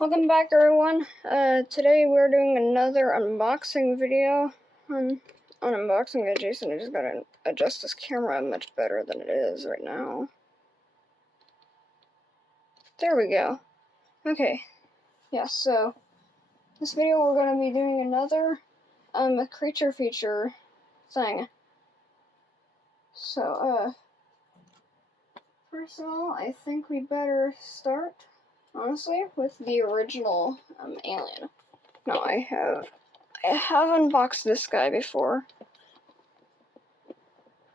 Welcome back, everyone. Today we're doing another unboxing video on unboxing Jason. I just gotta adjust this camera much better than it is right now. There we go. Okay. Yeah, so this video we're gonna be doing another creature feature thing. So, first of all, I think we better start, honestly, with the original alien. Now I have unboxed this guy before.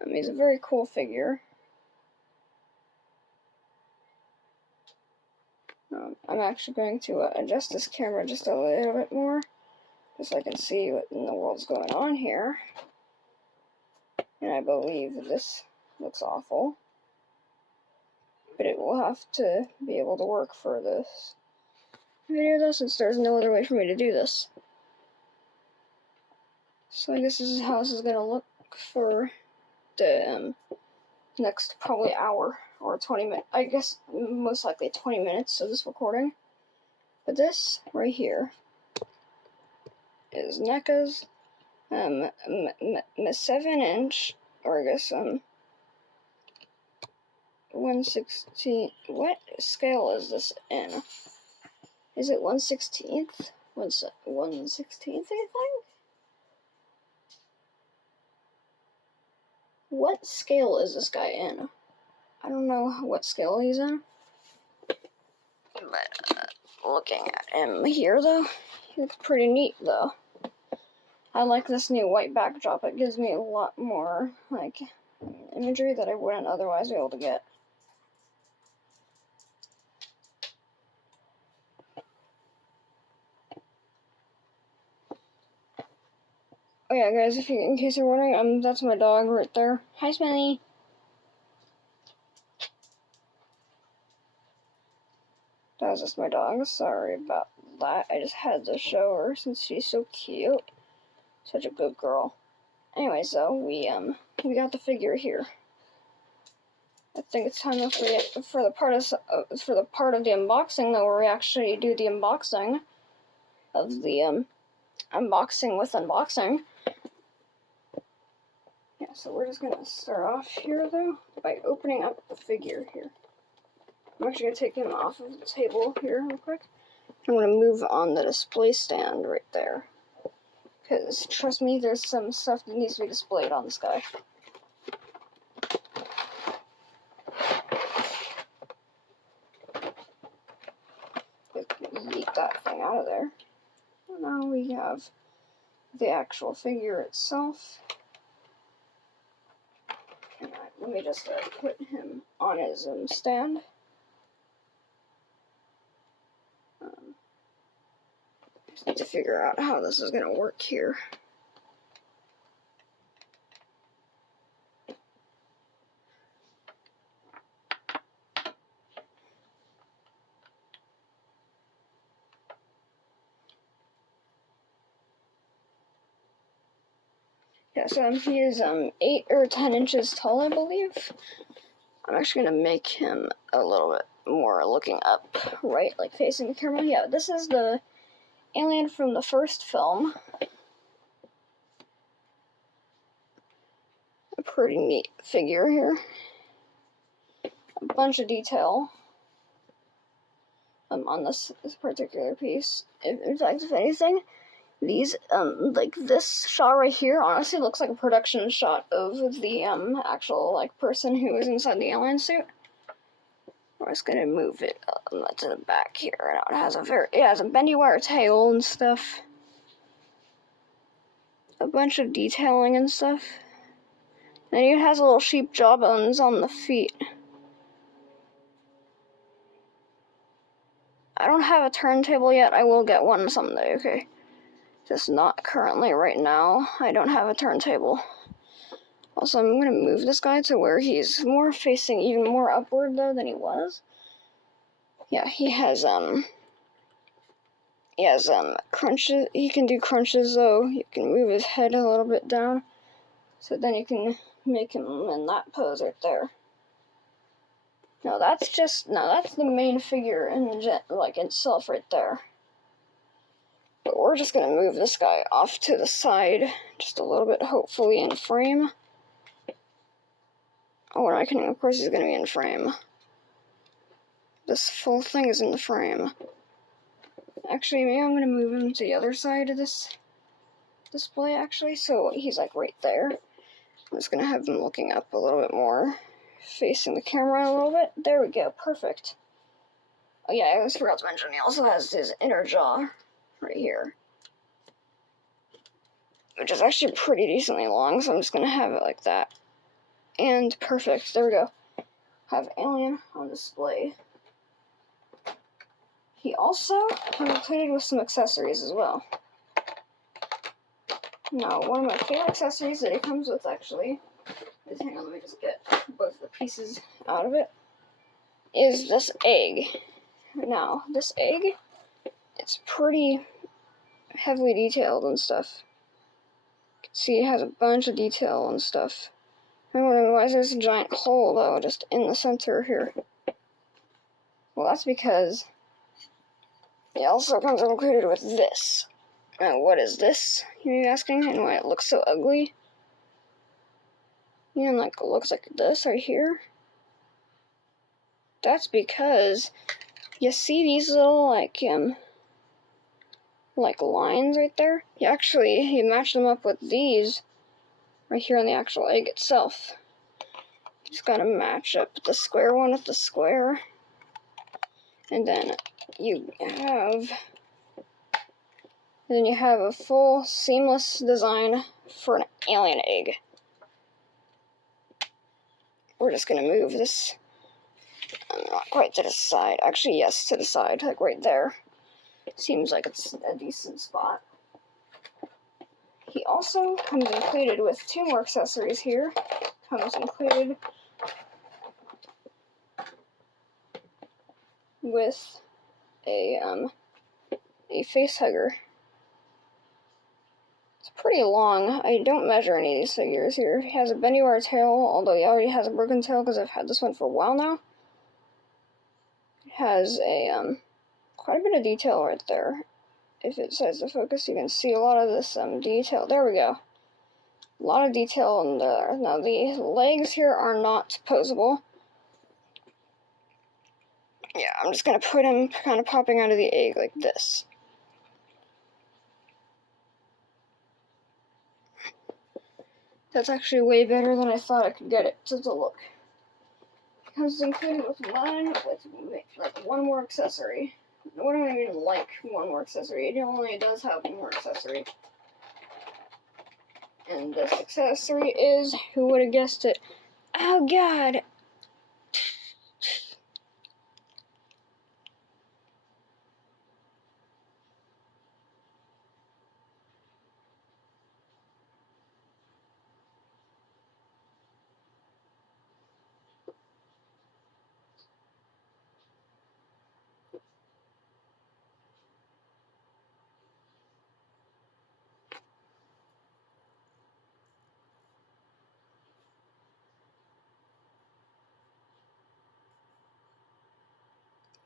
He's a very cool figure. I'm actually going to adjust this camera just a little bit more, just so I can see what in the world's going on here. And I believe this looks awful, but it will have to be able to work for this video though, since there's no other way for me to do this. So I guess this is how this is gonna look for the next probably hour or 20 minutes. I guess most likely 20 minutes of this recording. But this right here is NECA's 7-inch, or I guess 1/16. What scale is this in? Is it 1/16th? 1/16th, I think? What scale is this guy in? I don't know what scale he's in. But looking at him here, though, he looks pretty neat, though. I like this new white backdrop. It gives me a lot more, like, imagery that I wouldn't otherwise be able to get. Oh yeah, guys, in case you're wondering, that's my dog right there. Hi, Smelly. That was just my dog. Sorry about that. I just had to show her since she's so cute. Such a good girl. Anyway, so we got the figure here. I think it's time for the part of the unboxing though, where we actually do the unboxing of the unboxing with unboxing. Yeah, so we're just gonna start off here though by opening up the figure here. I'm actually gonna take him off of the table here real quick. I'm gonna move on the display stand right there, because trust me, there's some stuff that needs to be displayed on this guy. Yeet that thing out of there. Now we have the actual figure itself. And let me just put him on his stand. Just need to figure out how this is gonna work here. Yeah, so he is 8 or 10 inches tall, I believe. I'm actually gonna make him a little bit more looking up, right, like facing the camera. Yeah, this is the alien from the first film. A pretty neat figure here. A bunch of detail on this particular piece. In fact, if anything, these like this shot right here honestly looks like a production shot of the actual like person who was inside the alien suit. I'm just gonna move it to the back here. Now it has a bendy wire tail and stuff. A bunch of detailing and stuff. And it has a little sheep jawbones on the feet. I don't have a turntable yet. I will get one someday, okay? Just not currently right now. I don't have a turntable. Also, I'm gonna move this guy to where he's more facing even more upward though than he was. Yeah, he has crunches. He can do crunches though. You can move his head a little bit down, so then you can make him in that pose right there. No, that's the main figure in the like itself right there. But we're just gonna move this guy off to the side just a little bit, hopefully in frame. Oh, and I can, of course he's gonna be in frame. This full thing is in the frame. Actually, maybe I'm gonna move him to the other side of this display, actually, so he's like right there. I'm just gonna have him looking up a little bit more, facing the camera a little bit. There we go, perfect. Oh yeah, I almost forgot to mention, he also has his inner jaw right here, which is actually pretty decently long, so I'm just gonna have it like that. And perfect, there we go. Have Alien on display. He also comes included with some accessories as well. Now, one of my favorite accessories that it comes with, actually, is, hang on, let me just get both the pieces out of it, is this egg. Now, this egg, it's pretty heavily detailed and stuff. You can see it has a bunch of detail and stuff. I'm wondering why there's a giant hole, though, just in the center here. Well, that's because it also comes included with this. Now, what is this, you may be asking, and why it looks so ugly? You know, like, it looks like this right here. That's because you see these little, like lines right there? You match them up with these right here on the actual egg itself. You just gotta match up the square one with the square. And then you have a full seamless design for an alien egg. We're just gonna move this, not quite to the side. Actually, yes, to the side, like right there. Seems like it's a decent spot. He also comes included with two more accessories here. Comes included with a face hugger. It's pretty long. I don't measure any of these figures here. He has a bendy wire tail, although he already has a broken tail because I've had this one for a while now. It has a quite a bit of detail right there. If it decides to focus, you can see a lot of this detail. There we go. A lot of detail in there. Now the legs here are not posable. Yeah, I'm just gonna put him kind of popping out of the egg like this. That's actually way better than I thought I could get it to look. It comes included with one more accessory. What do I mean, like one more accessory? It only does have one more accessory. And this accessory is, who would have guessed it? Oh god!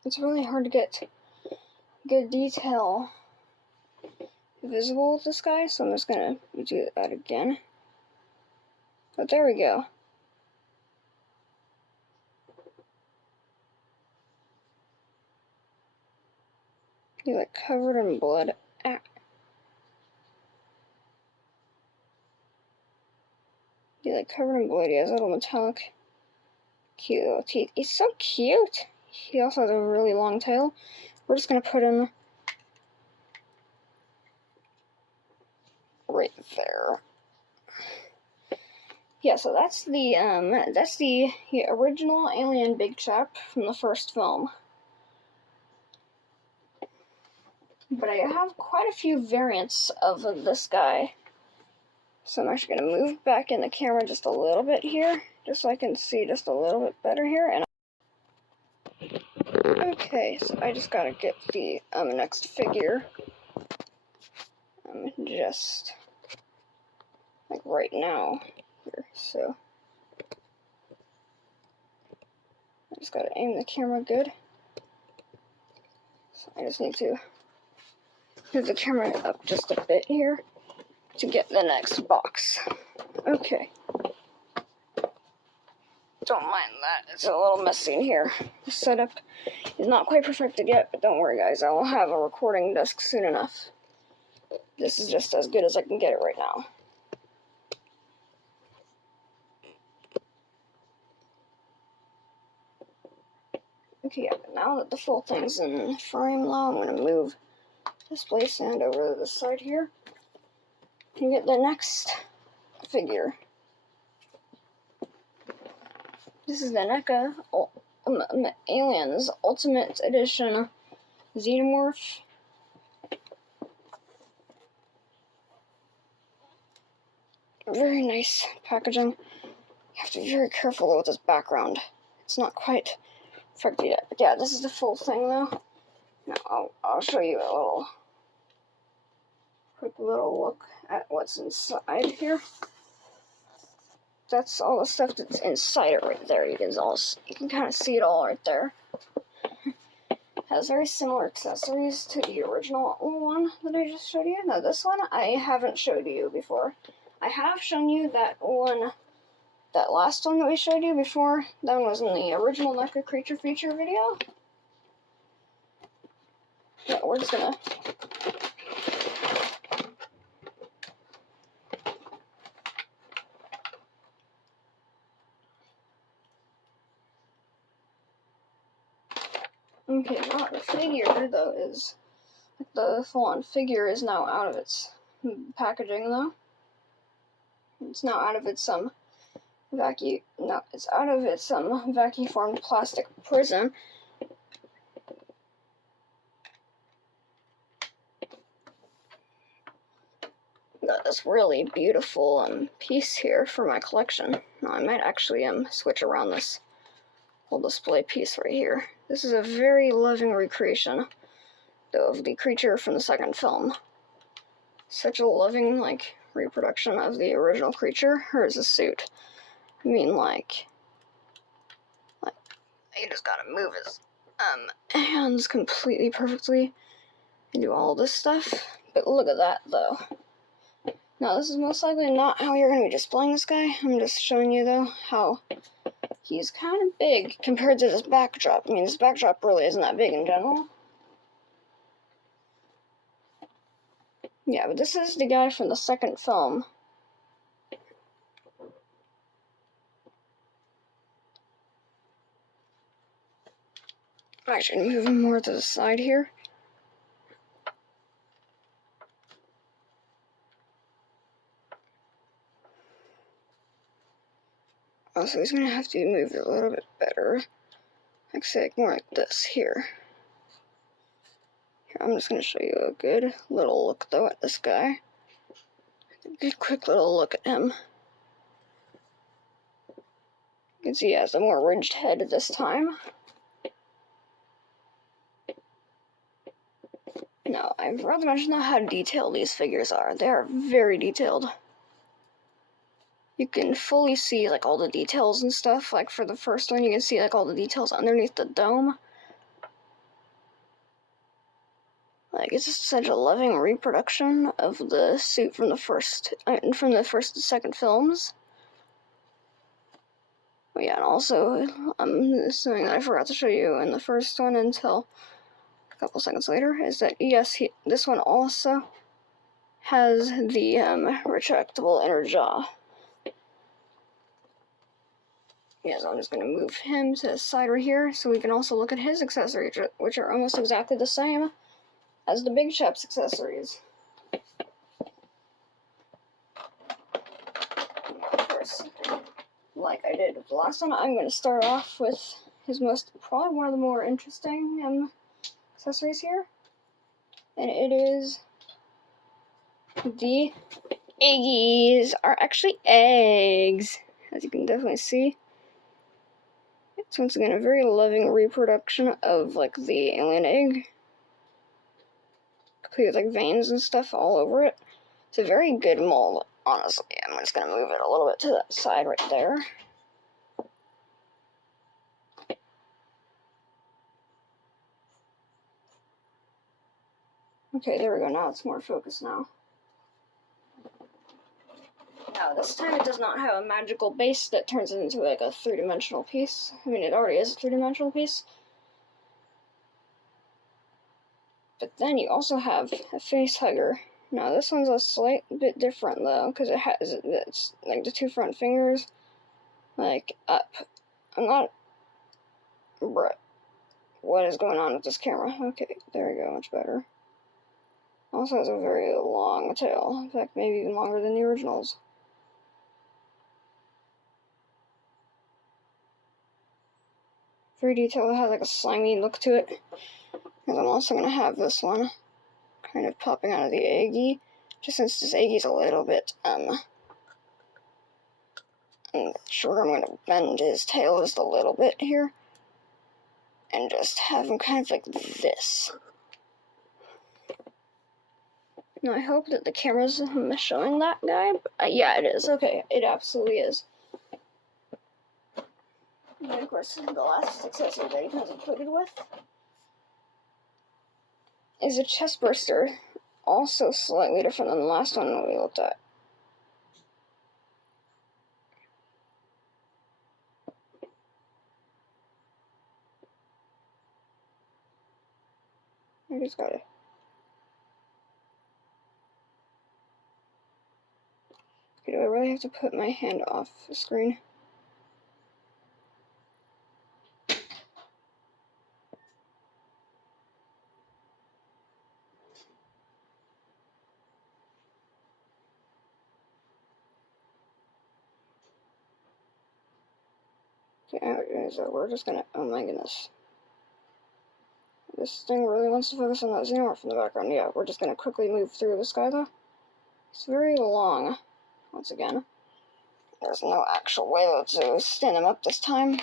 It's really hard to get good detail visible with this guy, so I'm just gonna do that again. But there we go. He's like covered in blood. Ah. He's like covered in blood. He has little metallic, cute little teeth. He's so cute. He also has a really long tail. We're just gonna put him right there. Yeah, so that's the original alien Big Chap from the first film. But I have quite a few variants of this guy. So I'm actually going to move back in the camera just a little bit here, just so I can see just a little bit better here. And okay, so I just got to get the next figure. Just like right now here. So Just gotta aim the camera good. So I just need to move the camera up just a bit here to get the next box. Okay. Don't mind that, it's a little messy in here. The setup is not quite perfected yet, but don't worry guys, I will have a recording desk soon enough. This is just as good as I can get it right now. Okay, yeah, but now that the full thing's in frame now, I'm going to move display stand over to the side here and get the next figure. This is the NECA Aliens Ultimate Edition Xenomorph. Very nice packaging. You have to be very careful though with this background. It's not quite perfect yet. But yeah, this is the full thing though. Now I'll show you a quick little look at what's inside here. That's all the stuff that's inside it right there. You can kind of see it all right there. Has very similar accessories to the original one that I just showed you. Now this one I haven't showed you before. I have shown you that one, that last one that we showed you before. That one was in the original NECA Creature Feature video. Yeah, we're just gonna... Okay, now the figure, though, is... The full-on figure is now out of its packaging, though. It's now out of its, it's out of its, vacuum-formed plastic prison. Got this really beautiful, piece here for my collection. Now, I might actually, switch around this whole display piece right here. This is a very loving recreation of the creature from the second film. Such a loving, reproduction of the original creature. Here's a suit. I mean, like, you just gotta move his, hands completely perfectly and do all this stuff. But look at that, though. Now, this is most likely not how you're gonna be displaying this guy. I'm just showing you, though, how he's kind of big compared to this backdrop. I mean, this backdrop really isn't that big in general. Yeah, but this is the guy from the second film. I'm actually gonna move him more to the side here. Also, he's gonna have to be moved a little bit better. Like, say, more like this here. Here, I'm just gonna show you a good little look, though, at this guy. A good quick little look at him. You can see he has a more ridged head this time. Now, I forgot to mention how detailed these figures are. They are very detailed. You can fully see, all the details and stuff. Like, for the first one, you can see, all the details underneath the dome. It's just such a loving reproduction of the suit from the first and second films. But yeah, and also, something that I forgot to show you in the first one until a couple seconds later is that, yes, this one also has the retractable inner jaw. Yes, I'm just going to move him to the side right here so we can also look at his accessories, which are almost exactly the same as the Big Chap's accessories. Of course, like I did with the last one, I'm going to start off with his probably one of the more interesting accessories here. And it is the eggies are actually eggs, as you can definitely see. It's once again a very loving reproduction of the alien egg, complete with veins and stuff all over it. It's a very good mold, honestly. I'm just gonna move it a little bit to that side right there. Okay, there we go. Now it's more focused now. Now, this time it does not have a magical base that turns it into like a three-dimensional piece. I mean, it already is a three-dimensional piece. But then you also have a face hugger. Now, this one's a slight bit different though, because it's like the two front fingers, like up. I'm not. Bruh. What is going on with this camera? Okay, there we go, much better. Also has a very long tail. In fact, maybe even longer than the originals. Very detailed. It has like a slimy look to it. And I'm also going to have this one kind of popping out of the eggy. Just since this eggy's a little bit, short, I'm going to bend his tail just a little bit here. And just have him kind of like this. Now, I hope that the camera's showing that guy. Yeah, it is. Okay, it absolutely is. And of course, the last accessory that he comes included with is a chest burster. Also slightly different than the last one that we looked at. I just got it. Okay, do I really have to put my hand off the screen? Okay, so we're just gonna, oh my goodness. This thing really wants to focus on that xenomorph in the background. Yeah, we're just gonna quickly move through this guy though. It's very long, once again. There's no actual way to stand him up this time.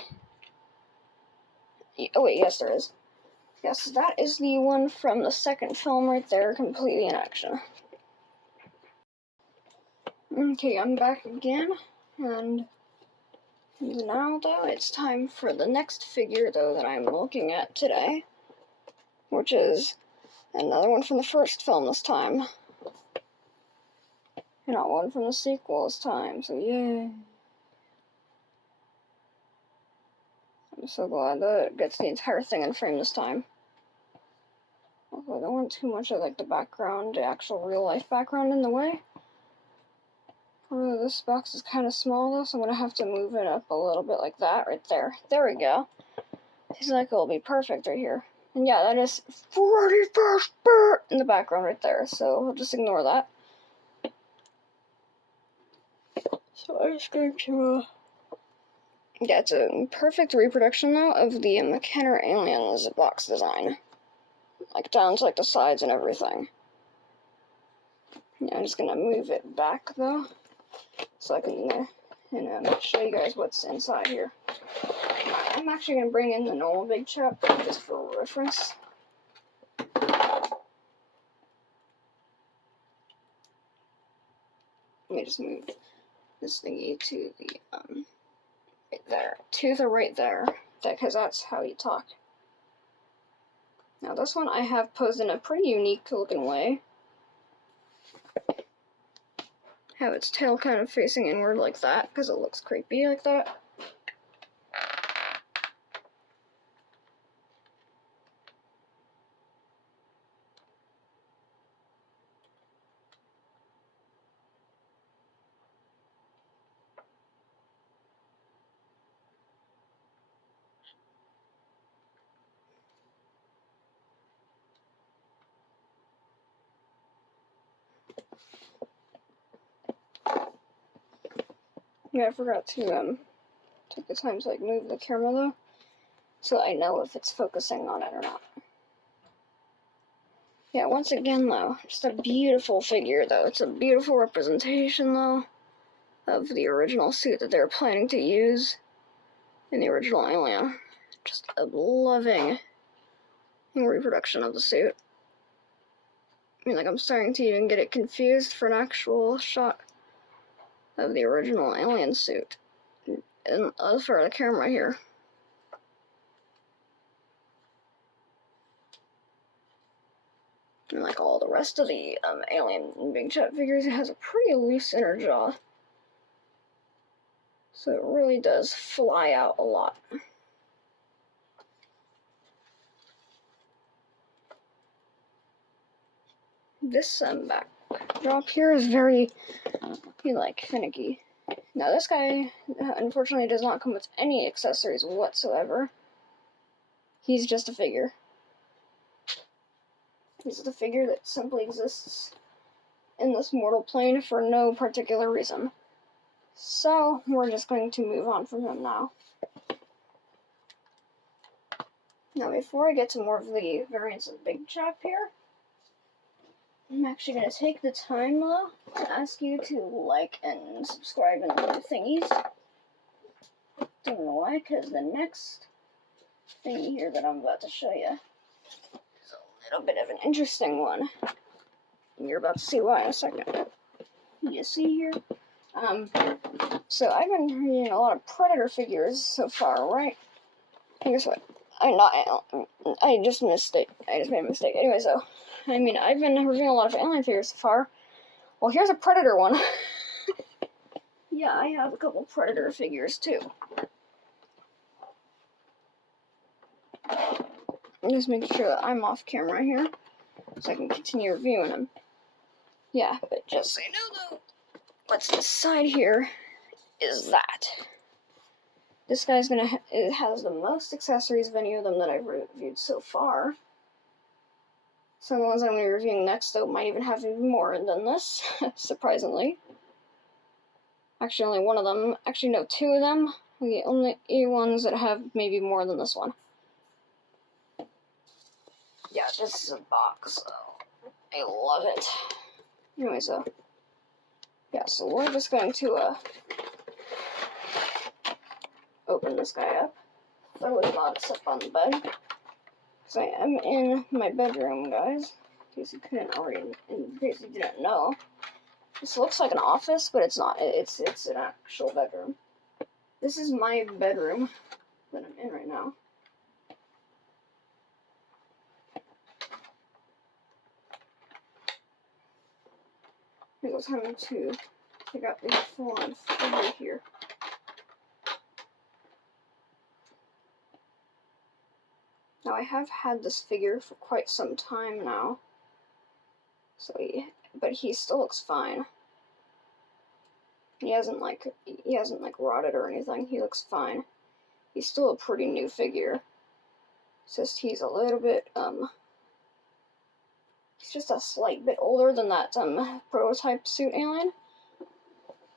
Oh wait, yes there is. Yes, that is the one from the second film right there, completely in action. Okay, I'm back again, and now, though, it's time for the next figure, though, that I'm looking at today, which is another one from the first film this time. And not one from the sequel this time, so yay. I'm so glad that it gets the entire thing in frame this time. Although I don't want too much of, like, the background, the actual real-life background in the way. This box is kind of small, though, so I'm going to have to move it up a little bit like that, right there. There we go. Seems like it will be perfect right here. And yeah, that is 41st bird in the background right there, so we'll just ignore that. So I'm just going to, yeah, it's a perfect reproduction, though, of the Kenner Aliens box design. Like, down to, like, the sides and everything. Yeah, I'm just gonna move it back, though, so I can, show you guys what's inside here. I'm actually gonna bring in the normal big chap, just for reference. Let me just move this thingy to the, right there. To the right there, because that's how you talk. Now this one I have posed in a pretty unique looking way. Have its tail kind of facing inward like that, because it looks creepy like that. Yeah, I forgot to take the time to like move the camera though, so I know if it's focusing on it or not. Yeah, once again though, just a beautiful figure though. It's a beautiful representation though of the original suit that they were planning to use in the original Alien. Just a loving reproduction of the suit. I mean, like, I'm starting to even get it confused for an actual shot of the original Alien suit. And for the camera here. And like all the rest of the alien Big Chat figures, it has a pretty loose inner jaw. So it really does fly out a lot. This backdrop here is very, finicky. Now this guy, unfortunately, does not come with any accessories whatsoever. He's just a figure. He's just a figure that simply exists in this mortal plane for no particular reason. So, we're just going to move on from him now. Now, before I get to more of the variants of Big Chap here, I'm actually going to take the time, though, to ask you to like and subscribe and the thingies. Don't know why, because the next thingy here that I'm about to show you is a little bit of an interesting one. You're about to see why in a second. You see here? So I've been reading a lot of Predator figures so far, right? And guess what? I just made a mistake. Anyway, so, I've been reviewing a lot of Alien figures so far. Well, here's a Predator one. Yeah, I have a couple Predator figures, too. I'm just making sure that I'm off camera here, so I can continue reviewing them. Yeah, but just so you know, though, what's inside here is that. This guy's it has the most accessories of any of them that I've reviewed so far. Some of the ones I'm going to be reviewing next, though, might even have even more than this, surprisingly. Actually, only one of them, two of them are the only ones that have maybe more than this one. Yeah, this is a box, so I love it. Anyway, so, yeah, so we're just going to, open this guy up, throw his box up on the bed, because I am in my bedroom, guys, in case you didn't know. This looks like an office, but it's not. It's an actual bedroom. This is my bedroom that I'm in right now. It was time to take out the full-on figure here. Now, I have had this figure for quite some time now, but he still looks fine. He hasn't rotted or anything. He looks fine. He's still a pretty new figure. It's just he's a little bit he's just a slight bit older than that prototype suit alien.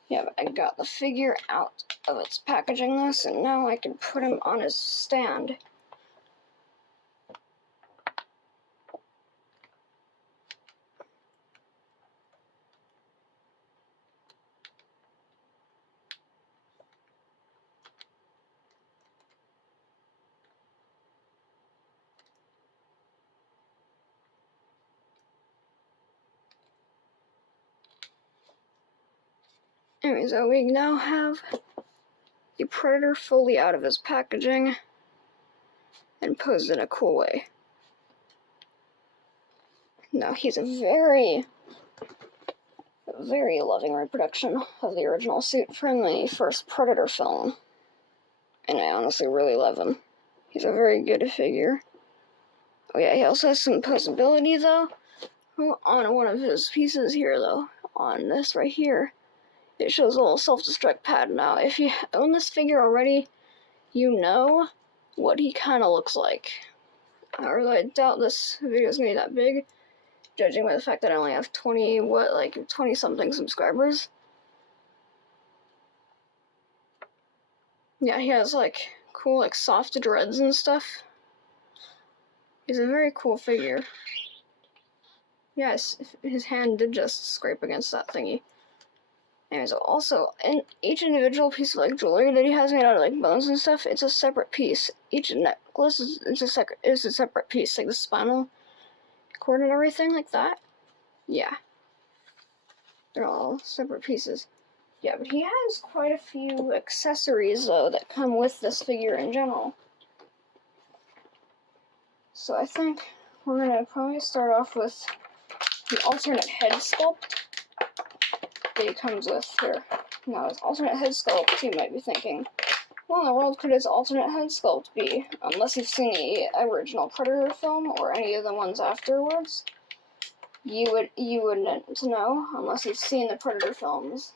Yeah, but I got the figure out of its packaging though, so now I can put him on his stand. Anyway, so we now have the Predator fully out of his packaging and posed in a cool way. Now, he's a very, very loving reproduction of the original suit from the first Predator film, and I honestly really love him. He's a very good figure. Oh yeah, he also has some posability, though, on one of his pieces here, though, on this right here. It shows a little self-destruct pad. Now, if you own this figure already, you know what he kind of looks like. I doubt this video is going to be that big, judging by the fact that I only have 20-something subscribers. Yeah, he has, cool, soft dreads and stuff. He's a very cool figure. Yes, his hand did just scrape against that thingy. Anyways, also, in each individual piece of jewelry that he has made out of bones and stuff, it's a separate piece. Each necklace is a separate piece, like the spinal cord and everything like that. Yeah, they're all separate pieces. Yeah, but he has quite a few accessories though that come with this figure in general. So I think we're gonna probably start off with the alternate head sculpt that he comes with here. Now, his alternate head sculpt, you might be thinking, what in the world could his alternate head sculpt be? Unless you've seen the original Predator film or any of the ones afterwards, you wouldn't know unless you've seen the Predator films,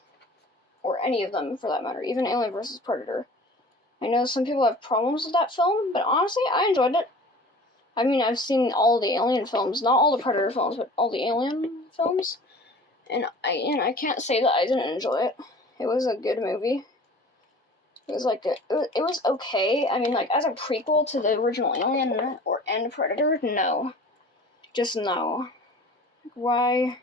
or any of them for that matter, even Alien vs. Predator. I know some people have problems with that film, but honestly, I enjoyed it. I mean, I've seen all the Alien films, not all the Predator films, but all the Alien films, and I can't say that I didn't enjoy it. It was a good movie. It was like it was okay. I mean, like as a prequel to the original Alien and Predator, no, just no. Why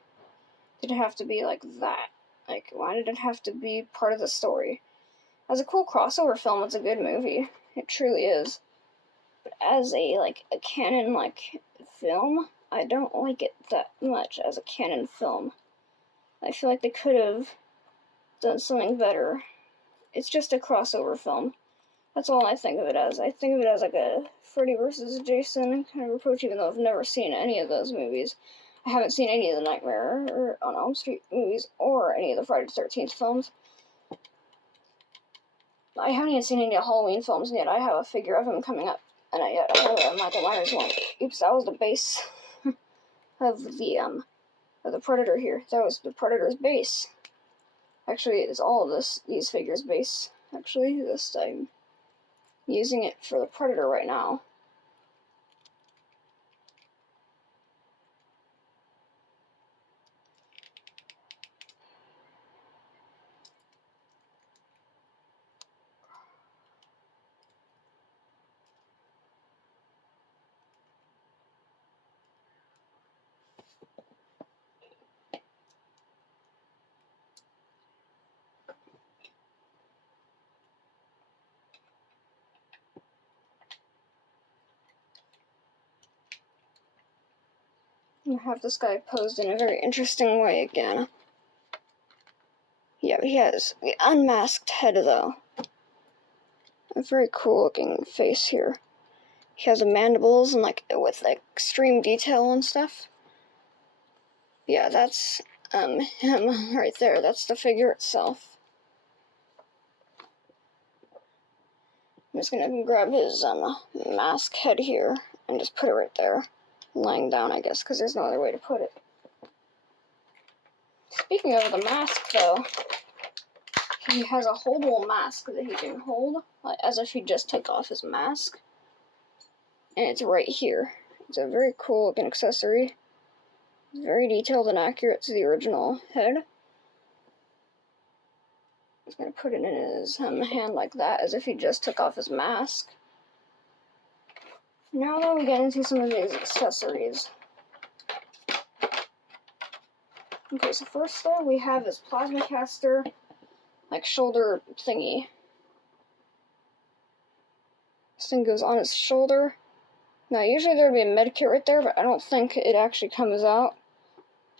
did it have to be like that? Like, why did it have to be part of the story? As a cool crossover film, it's a good movie. It truly is. But as a canon film, I don't like it that much as a canon film. I feel like they could have done something better. It's just a crossover film. That's all I think of it as. I think of it as like a Freddy vs. Jason kind of approach, even though I've never seen any of those movies. I haven't seen any of the Nightmare or on Elm Street movies or any of the Friday the 13th films. I haven't even seen any of the Halloween films yet. I have a figure of him coming up, and I have a Michael Myers one. Oops, that was the base of the Predator here. That was the Predator's base. Actually, it's all of these figures' base. Actually, this time, using it for the Predator right now. I have this guy posed in a very interesting way again. Yeah, he has the unmasked head, though. A very cool looking face here. He has the mandibles and with extreme detail and stuff. Yeah, that's him right there. That's the figure itself. I'm just gonna grab his mask head here and just put it right there. Lying down, I guess, because there's no other way to put it. Speaking of the mask, though, he has a holdable mask that he can hold, as if he just took off his mask. And it's right here. It's a very cool looking accessory. It's very detailed and accurate to the original head. He's gonna put it in his hand like that, as if he just took off his mask. Now that we get into some of these accessories. Okay, so first though, we have his plasma caster, shoulder thingy. This thing goes on his shoulder. Now, usually there would be a med kit right there, but I don't think it actually comes out.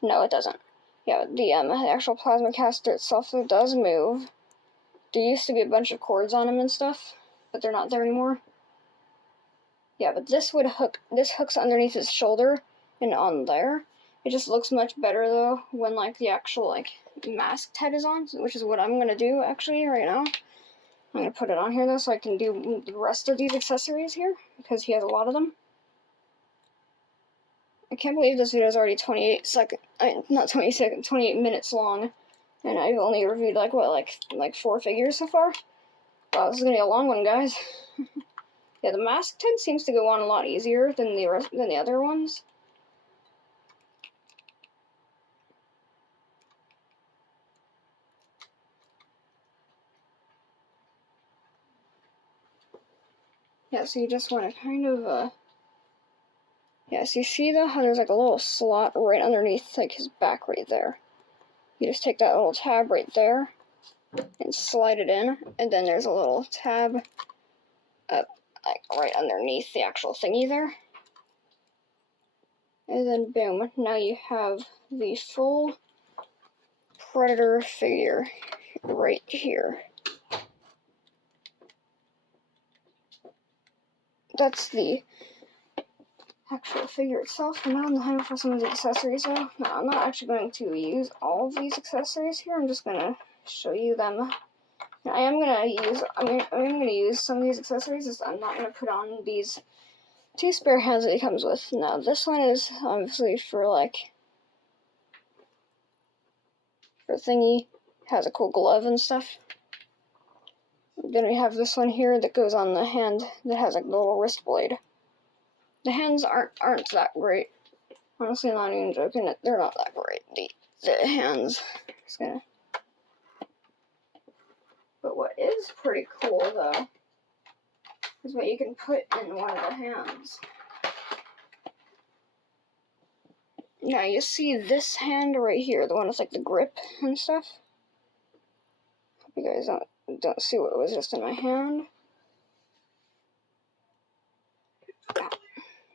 No, it doesn't. Yeah, the actual plasma caster itself, though, does move. There used to be a bunch of cords on him and stuff, but they're not there anymore. Yeah, but this hooks underneath his shoulder and on there. It just looks much better, though, when, the actual, masked head is on, which is what I'm gonna do, actually, right now. I'm gonna put it on here, though, so I can do the rest of these accessories here, because he has a lot of them. I can't believe this video is already 28 minutes long, and I've only reviewed, 4 figures so far? Wow, this is gonna be a long one, guys. Yeah, the masked head seems to go on a lot easier than the other ones. Yeah, so you just want to kind of, yeah, so you see though how there's a little slot right underneath his back right there. You just take that little tab right there and slide it in, and then there's a little tab up right underneath the actual thingy there. And then boom, now you have the full Predator figure right here. That's actual figure itself. I'm not in the hunt for some of the accessories though. No, I'm not actually going to use all of these accessories here. I'm just gonna show you them. I'm gonna use some of these accessories. Just, I'm not gonna put on these 2 spare hands that it comes with. Now this one is obviously for like for thingy. Has a cool glove and stuff. Then we have this one here that goes on the hand that has like a little wrist blade. The hands aren't that great. Honestly, not even joking. They're not that great. The hands. Just gonna. But what is pretty cool though is what you can put in one of the hands. Now you see this hand right here, the one with like the grip and stuff. Hope you guys don't see what was just in my hand.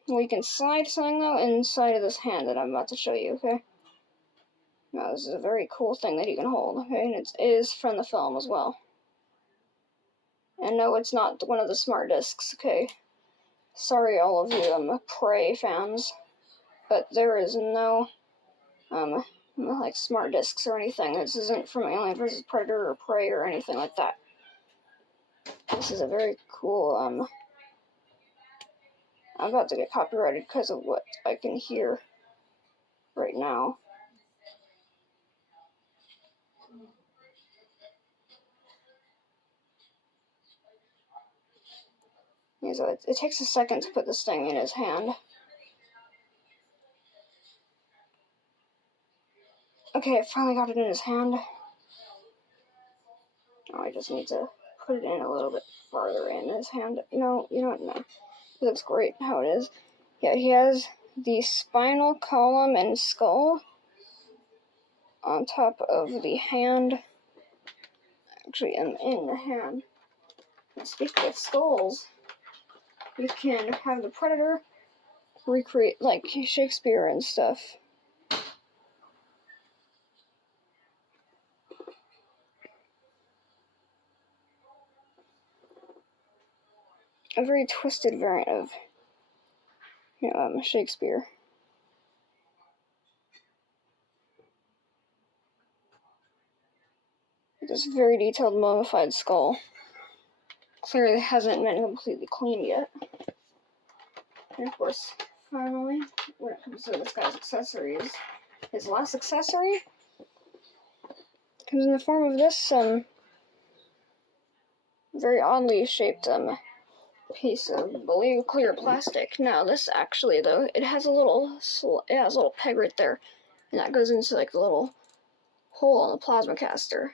We can slide something though inside of this hand that I'm about to show you, okay? Now this is a very cool thing that you can hold, okay? And it is from the film as well. And no, it's not one of the smart discs, okay? Sorry all of you Prey fans, but there is no like smart discs or anything. This isn't from Alien vs. Predator or Prey or anything like that. This is a very cool I'm about to get copyrighted because of what I can hear right now. Yeah, so it takes a second to put this thing in his hand. Okay, I finally got it in his hand. Oh, I just need to put it in a little bit farther in his hand. No, you don't know. It looks great how it is. Yeah, he has the spinal column and skull on top of the hand. Actually, I'm in the hand. And speaking of skulls, you can have the Predator recreate like Shakespeare and stuff. A very twisted variant of Shakespeare. This very detailed mummified skull. Clearly hasn't been completely cleaned yet. And of course, finally, when it comes to this guy's accessories, his last accessory comes in the form of this very oddly shaped piece of blue clear plastic. Now this actually though, it has a little peg right there, and that goes into like the little hole on the plasma caster,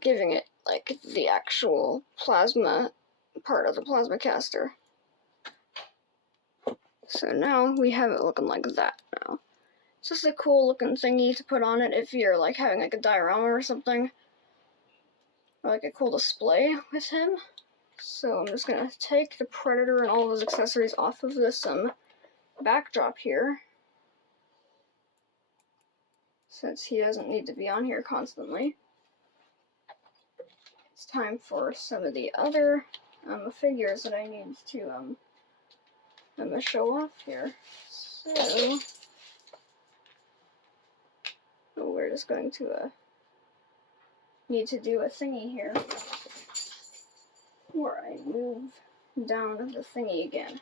giving it like the actual plasma part of the plasma caster. So now we have it looking like that now. It's just a cool looking thingy to put on it if you're like having like a diorama or something, or like a cool display with him. So I'm just gonna take the Predator and all of his accessories off of this backdrop here, since he doesn't need to be on here constantly. It's time for some of the other figures that I need to show off here. So we're just going to need to do a thingy here, where I move down the thingy again.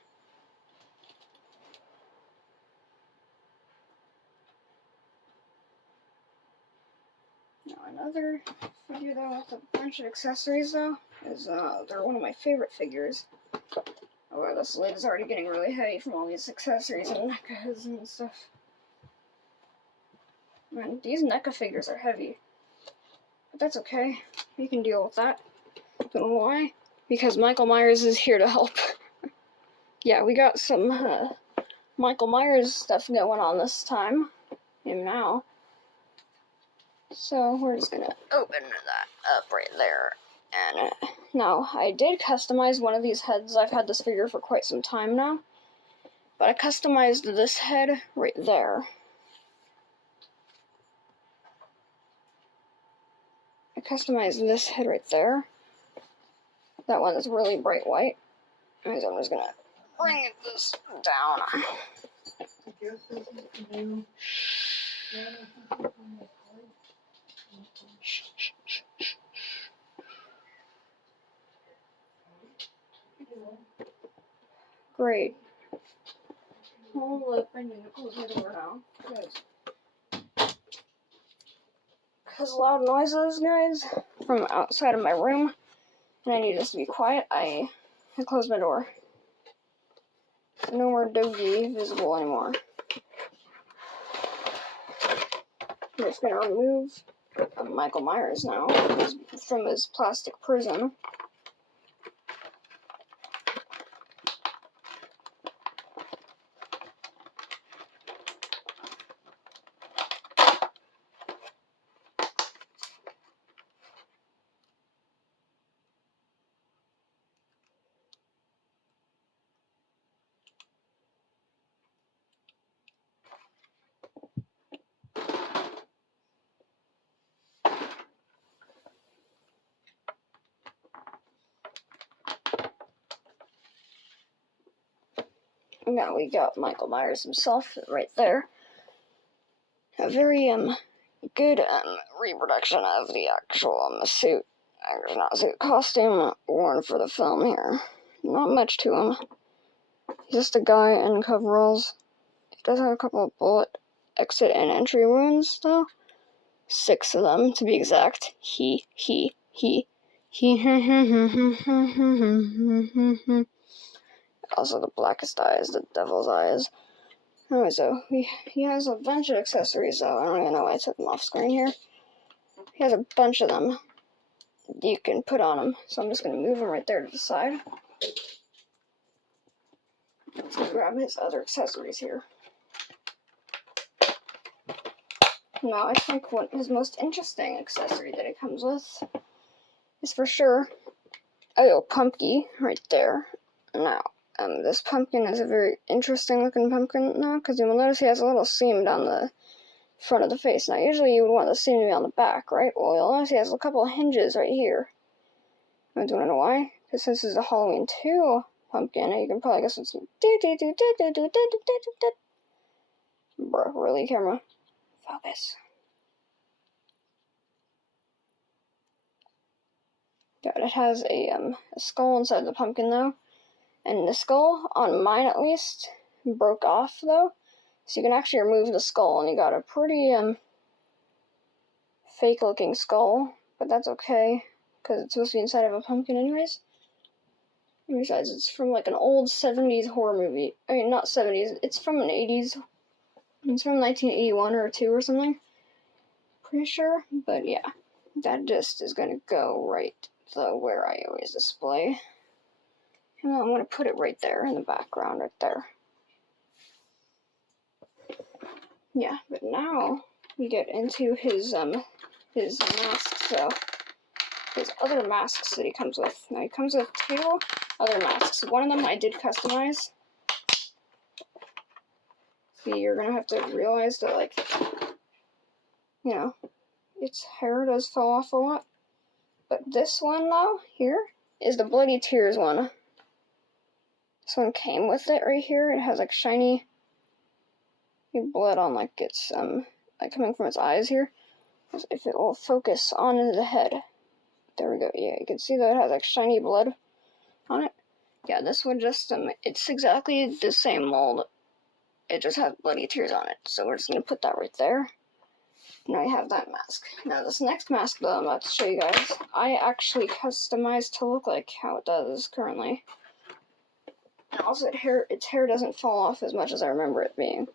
Now another figure though with a bunch of accessories though is they're one of my favorite figures. Oh, this lid is already getting really heavy from all these accessories and NECAs and stuff. Man, these NECA figures are heavy. But that's okay. You can deal with that. Don't know why? Because Michael Myers is here to help. Yeah, we got some Michael Myers stuff going on this time. And now. So we're just gonna open that up right there. And now, I did customize one of these heads. I've had this figure for quite some time now. But I customized this head right there. I customized this head right there. That one is really bright white. So I'm just gonna bring this down. Great. Oh, look, I need to close my door now. Because loud noises, guys, from outside of my room, and I need this to be quiet, I closed my door. No more doggy visible anymore. I'm just gonna remove Michael Myers now from his plastic prison. Now we got Michael Myers himself right there. A very good reproduction of the actual suit. Not suit, costume worn for the film here. Not much to him. He's just a guy in coveralls. He does have a couple of bullet exit and entry wounds though. 6 of them to be exact. He. Also the blackest eyes, the devil's eyes. Anyway, so he has a bunch of accessories though. I don't even know why I took them off screen here. He has a bunch of them you can put on him. So I'm just going to move him right there to the side. Let's grab his other accessories here. Now I think what his most interesting accessory that it comes with is for sure a little pumpkin right there. Now, this pumpkin is a very interesting looking pumpkin now, because you will notice he has a little seam down the front of the face. Now, usually you would want the seam to be on the back, right? Well, you'll notice he has a couple of hinges right here. Do you want to know why? Because this is a Halloween 2 pumpkin, and you can probably guess what's... Bro, really, camera? Focus. Yeah, it has a skull inside the pumpkin, though. And the skull, on mine at least, broke off, though. So you can actually remove the skull, and you got a pretty, fake-looking skull. But that's okay, because it's supposed to be inside of a pumpkin anyways. And besides, it's from, like, an old 70s horror movie. I mean, not 70s, it's from an 80s. It's from 1981 or 2 or something. Pretty sure, but yeah. That just is gonna go right, though, where I always display. And I'm gonna put it right there in the background, right there. Yeah, but now we get into his masks, so his other masks that he comes with. Now he comes with 2 other masks. One of them I did customize. See, you're gonna have to realize that, like, you know, its hair does fall off a lot. But this one, though, here, is the Bloody Tears one. This one came with it right here. It has, like, shiny blood on, like, it's, like, coming from its eyes here. If it will focus on the head. There we go. Yeah, you can see that it has, like, shiny blood on it. Yeah, this one just, it's exactly the same mold. It just has Bloody Tears on it. So we're just gonna put that right there. Now I have that mask. Now this next mask that I'm about to show you guys, I actually customized to look like how it does currently. And also its hair doesn't fall off as much as I remember it being.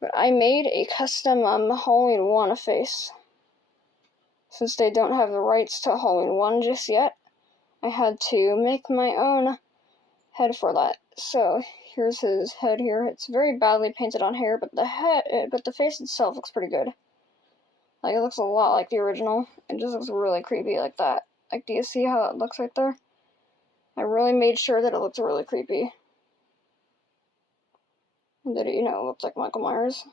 But I made a custom Halloween 1 face. Since they don't have the rights to Halloween 1 just yet, I had to make my own head for that. So here's his head here. It's very badly painted on hair, but the face itself looks pretty good. Like, it looks a lot like the original. It just looks really creepy like that. Like, do you see how it looks right there? I really made sure that it looked really creepy. And that it, you know, looked like Michael Myers.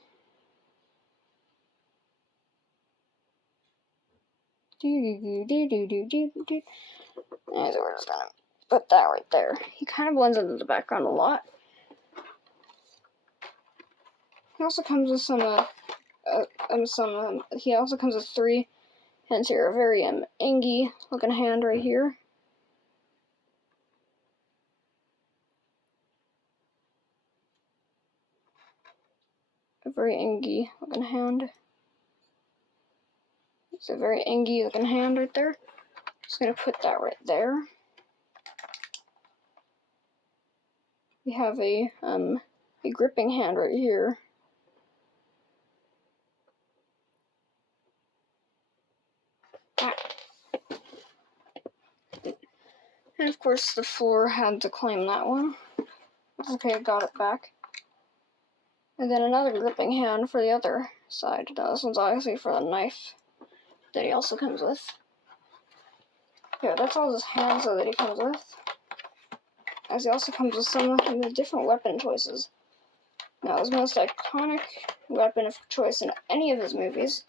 And so we're just gonna put that right there. He kind of blends into the background a lot. also comes with he also comes with 3 hands here. A very angy looking hand right here. A very angy looking hand. It's a very angy looking hand right there. Just gonna put that right there. We have a gripping hand right here. And of course the floor had to claim that one. Okay, I got it back. And then another gripping hand for the other side. Now this one's obviously for the knife that he also comes with. Yeah, that's all his hands that he comes with. As he also comes with some of the different weapon choices. Now his most iconic weapon of choice in any of his movies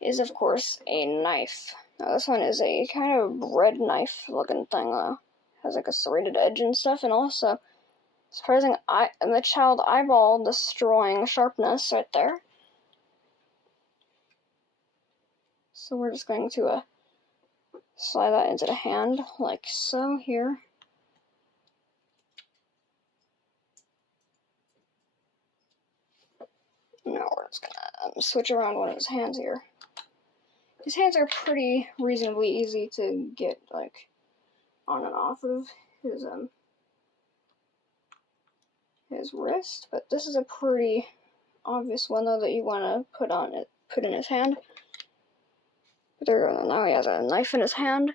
is of course a knife. Now this one is a kind of red knife looking thing. Has like a serrated edge and stuff, and also surprising the child eyeball destroying sharpness right there. So we're just going to slide that into the hand like so here. Now we're just gonna switch around one of his hands here. His hands are pretty reasonably easy to get like on and off of his wrist, but this is a pretty obvious one though that you want to put in his hand. But there we go. Now he has a knife in his hand,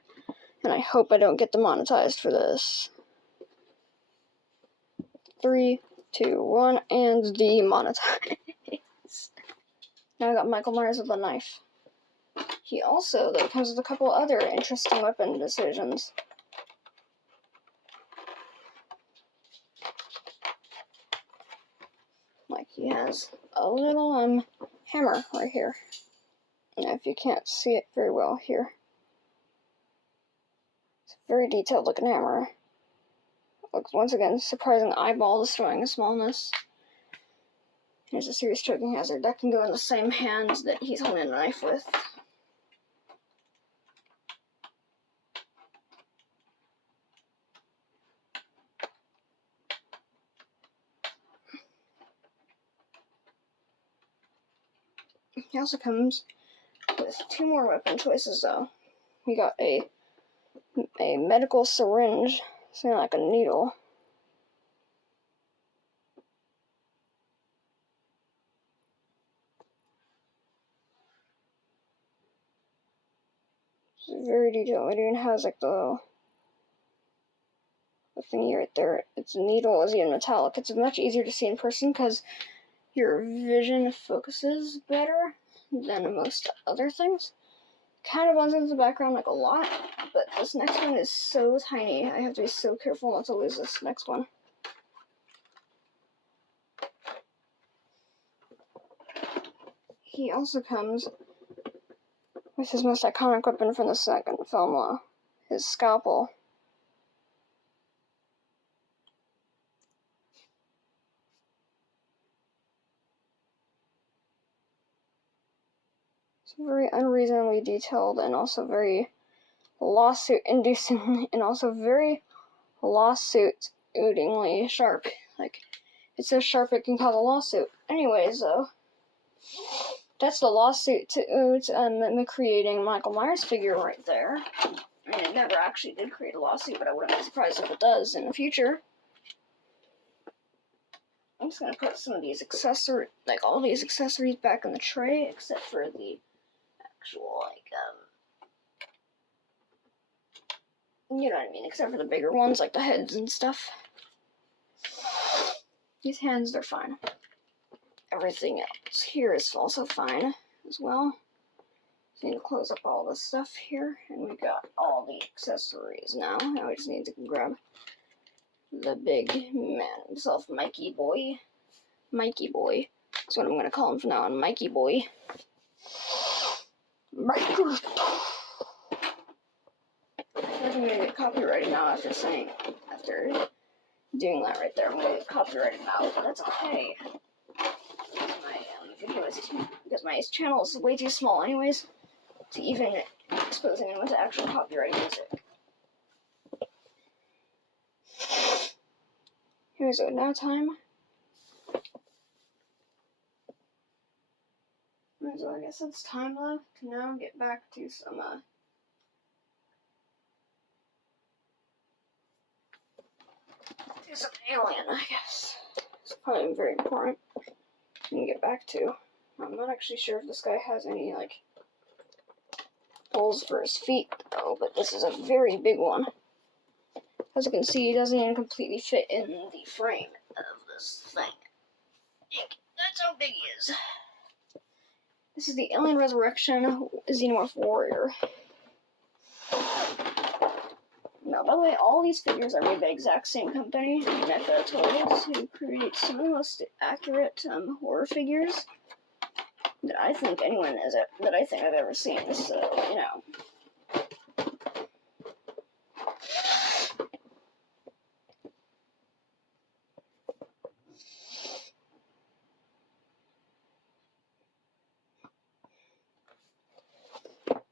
and I hope I don't get demonetized for this. 3, 2, 1, and demonetized. Now I got Michael Myers with a knife. He also, though, comes with a couple other interesting weapon decisions. Like he has a little hammer right here. Now if you can't see it very well here. It's a very detailed looking hammer. Looks once again surprising eyeball destroying smallness. Here's a serious choking hazard. That can go in the same hands that he's holding a knife with. He also comes with 2 more weapon choices though. We got a medical syringe, something like a needle. It's very detailed. It even has like the thingy right there. Its needle is even metallic. It's much easier to see in person because your vision focuses better than most other things. Kind of blends into the background like a lot, but this next one is so tiny. I have to be so careful not to lose this next one. He also comes with his most iconic weapon from the second film, his scalpel. It's very unreasonably detailed and also very lawsuit-inducing and also very lawsuit-udingly sharp. Like, it's so sharp it can cause a lawsuit. Anyways, though, that's the lawsuit to creating Michael Myers figure right there. I mean, it never actually did create a lawsuit, but I wouldn't be surprised if it does in the future. I'm just gonna put some of these all these accessories back in the tray, except for the actual, you know what I mean, except for the bigger ones, like the heads and stuff. These hands, they're fine. Everything else here is also fine as well. So need to close up all this stuff here, and we got all the accessories now. Now we just need to grab the big man himself, Mikey Boy. Mikey Boy. That's what I'm gonna call him from now on, Mikey Boy. Mikey. I'm gonna get copyrighted now after doing that right there. I'm gonna get copyrighted now, but that's okay. because my channel is way too small anyways to even expose anyone to actual copyrighted music. Here's it now time. So I guess it's time left to now get back to some alien, I guess. It's probably very important to get back to. I'm not actually sure if this guy has any, like, holes for his feet, though, but this is a very big one. As you can see, he doesn't even completely fit in the frame of this thing. That's how big he is. This is the Alien Resurrection Xenomorph Warrior. Now, by the way, all these figures are made by the exact same company, Mecha Toys, who create some of the most accurate horror figures that I think I've ever seen. So, you know.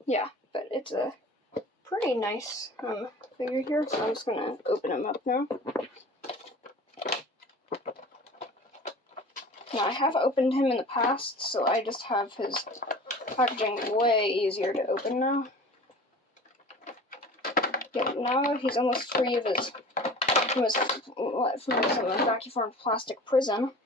Yeah, but it's a pretty nice figure here, so I'm just gonna open him up now. Now, I have opened him in the past, so I just have his packaging way easier to open now. Yeah, now he's almost free of his vacuum-formed plastic prison.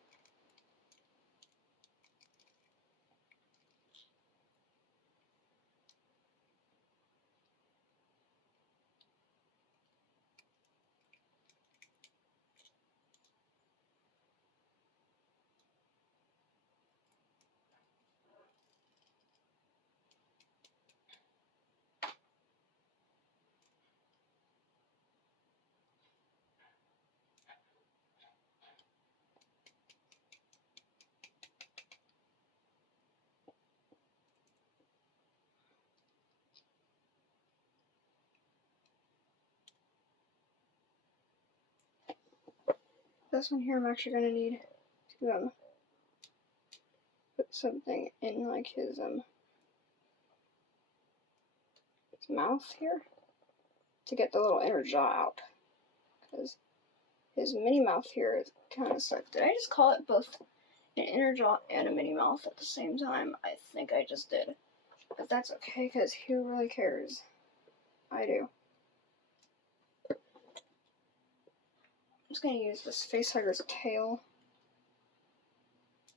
This one here I'm actually gonna need to put something in like his mouth here to get the little inner jaw out, because his mini mouth here is kind of sucked. Did I just call it both an inner jaw and a mini mouth at the same time? I think I just did, but that's okay because who really cares? I do. I'm just gonna use this facehugger's tail.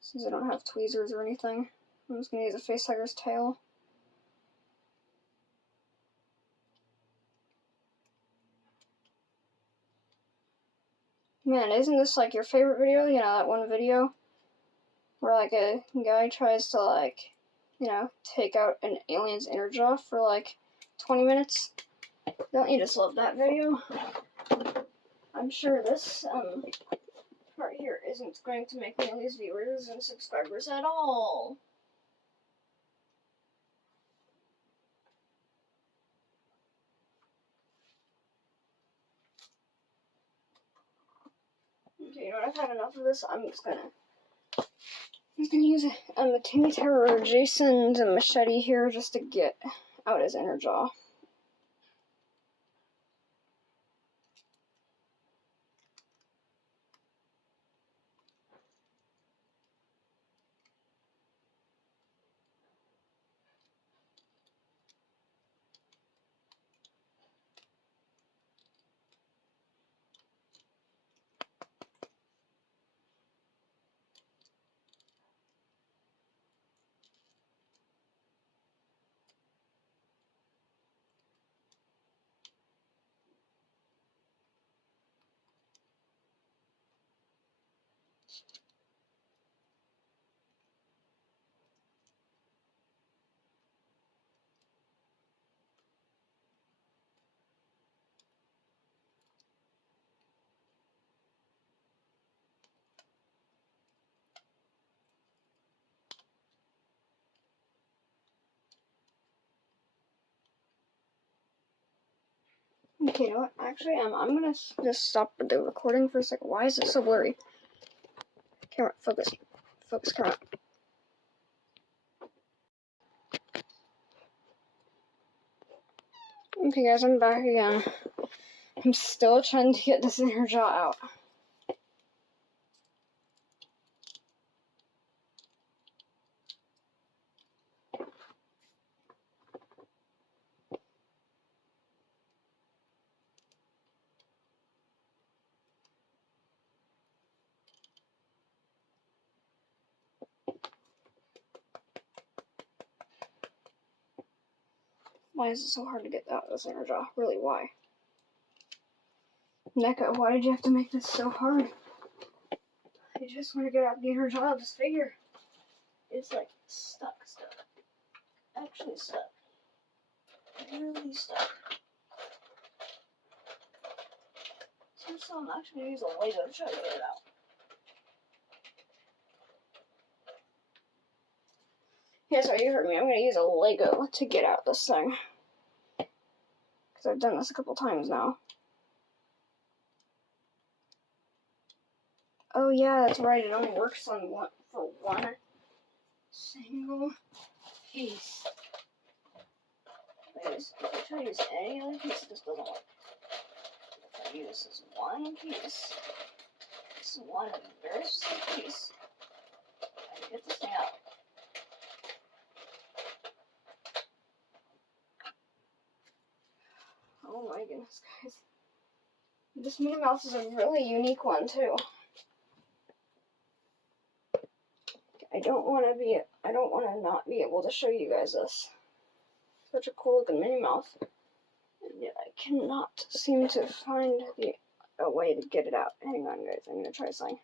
Since I don't have tweezers or anything, I'm just gonna use a facehugger's tail. Man, isn't this like your favorite video? You know, that one video where like a guy tries to like, you know, take out an alien's inner jaw for like 20 minutes? Don't you just love that video? I'm sure this part here isn't going to make me lose viewers and subscribers at all. Okay, you know what? I've had enough of this. I'm just gonna use a Timmy Terror Jason's machete here just to get out his inner jaw. Okay, you know what? Actually, I'm gonna just stop the recording for a second. Why is it so blurry? Camera, focus. Focus, camera. Okay guys, I'm back again. I'm still trying to get this inner jaw out. Why is it so hard to get out of this inner jaw? Really, why? NECA, why did you have to make this so hard? I just want to get out the inner jaw of this figure. It's like stuck. Actually stuck. Really stuck. So I'm actually going to use a Lego to try to get it out. Yeah, so you heard me. I'm going to use a Lego to get out this thing. Because I've done this a couple times now. Oh yeah, that's right. It only works on one single piece. If I try to use any other piece, it just doesn't work. If I use this one piece, this one very specific piece, I can get this thing out. Oh my goodness, guys. This Minnie Mouse is a really unique one, too. I don't want to not be able to show you guys this. Such a cool looking Minnie Mouse. And yet I cannot seem to find a way to get it out. Hang on, guys. I'm going to try something.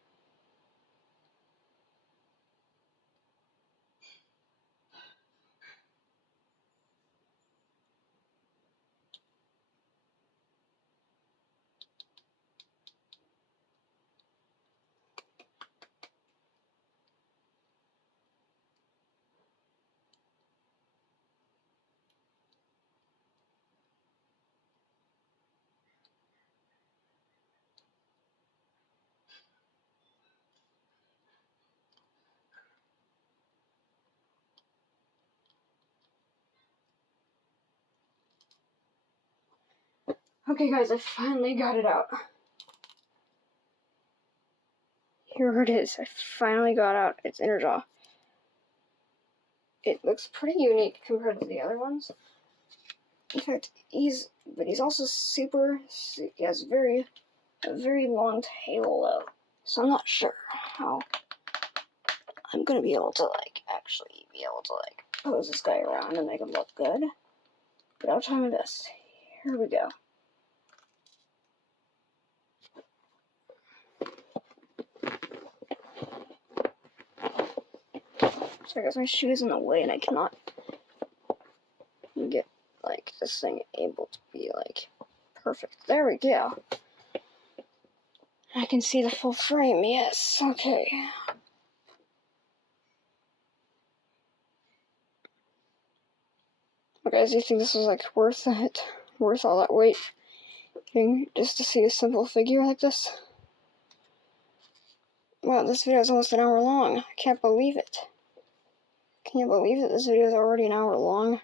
Okay, guys, I finally got it out. Here it is. I finally got out its inner jaw. It looks pretty unique compared to the other ones. In fact, he's also he has a very long tail though. So I'm not sure how I'm gonna be able to actually pose this guy around and make him look good. But I'll try my best. Here we go. Sorry guys, my shoe is in the way and I cannot get this thing able to be perfect. There we go. I can see the full frame, yes. Okay. Okay, guys, do you think this was worth it? Worth all that weight? Just to see a simple figure like this? Wow, this video is almost an hour long. I can't believe it. Can you believe that this video is already an hour long?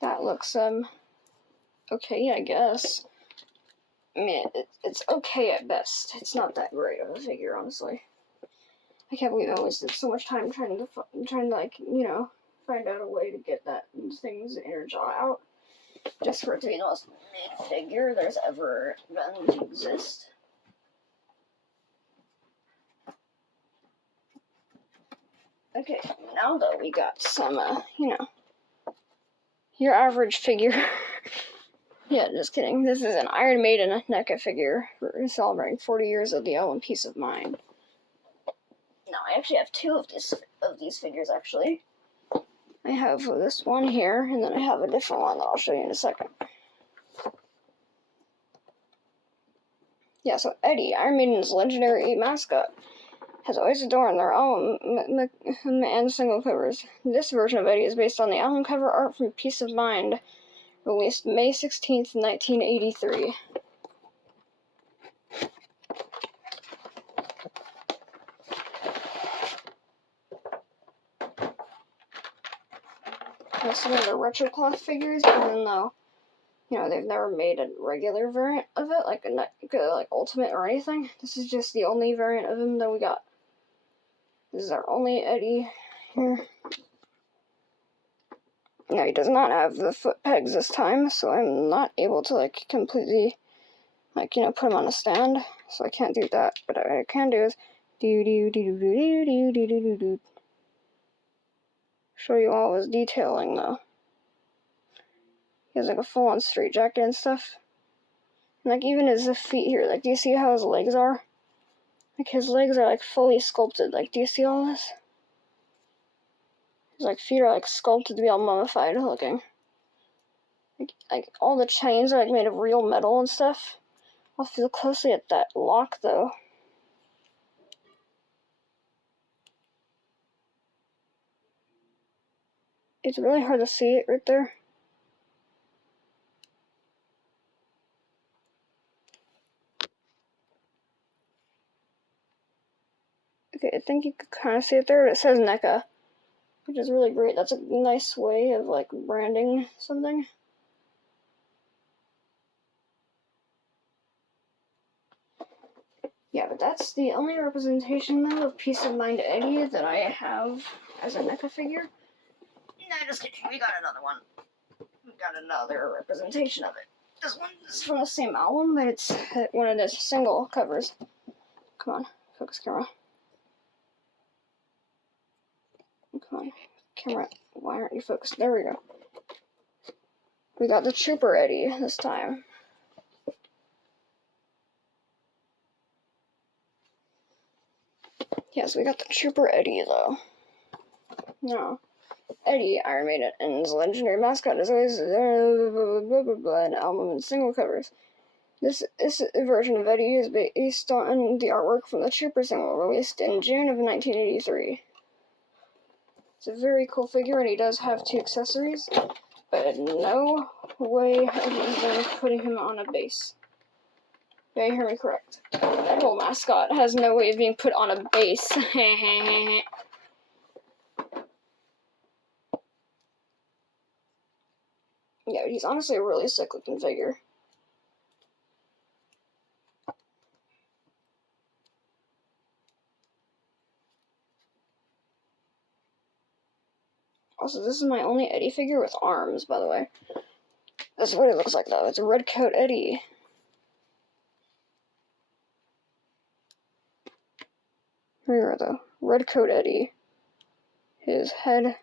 That looks, okay, I guess. I mean, it's okay at best. It's not that great of a figure, honestly. I can't believe I wasted so much time trying to find out a way to get that thing's inner jaw out. Just for it to be the most mid figure there's ever been to exist. Okay, now though we got some, your average figure. Yeah, just kidding. This is an Iron Maiden NECA figure celebrating 40 years of the album Peace of Mind. Now, I actually have two of these figures, actually. I have this one here, and then I have a different one that I'll show you in a second. Yeah, so Eddie, Iron Maiden's legendary mascot, has always adorned their album and single covers. This version of Eddie is based on the album cover art from Peace of Mind, released May 16th, 1983. some of the retro cloth figures, even though, you know, they've never made a regular variant of it, like like Ultimate or anything. This is just the only variant of him that we got. This is our only Eddie here. Now, he does not have the foot pegs this time, so I'm not able to, like, completely, like, you know, put him on a stand. So I can't do that. But what I can do is do. Show you all his detailing, though. He has, like, a full-on straight jacket and stuff. And, like, even his feet here. Like, do you see how his legs are? Like, his legs are, like, fully sculpted. Like, do you see all this? His, like, feet are, like, sculpted to be all mummified looking. Like, all the chains are, like, made of real metal and stuff. I'll feel closely at that lock, though. It's really hard to see it right there. Okay, I think you could kind of see it there. It says NECA, which is really great. That's a nice way of, like, branding something. Yeah, but that's the only representation, though, of Peace of Mind Eddie that I have as a NECA figure. No, just kidding. We got another one. We got another representation of it. This one is from the same album, but it's one of the single covers. Come on, focus camera. Come on, camera. Why aren't you focused? There we go. We got the Trooper Eddie this time. Yes, we got the Trooper Eddie, though. No. Eddie, Iron Maiden's legendary mascot, is always an album and single covers. This version of Eddie is based on the artwork from the Trooper single, released in June of 1983. It's a very cool figure, and he does have 2 accessories, but no way have you been putting him on a base. Did you hear me correct? That whole mascot has no way of being put on a base. Yeah, he's honestly a really sick looking figure. Also, this is my only Eddie figure with arms, by the way. This is what it looks like, though. It's a red coat Eddie. Here we are, though. Red coat Eddie. His head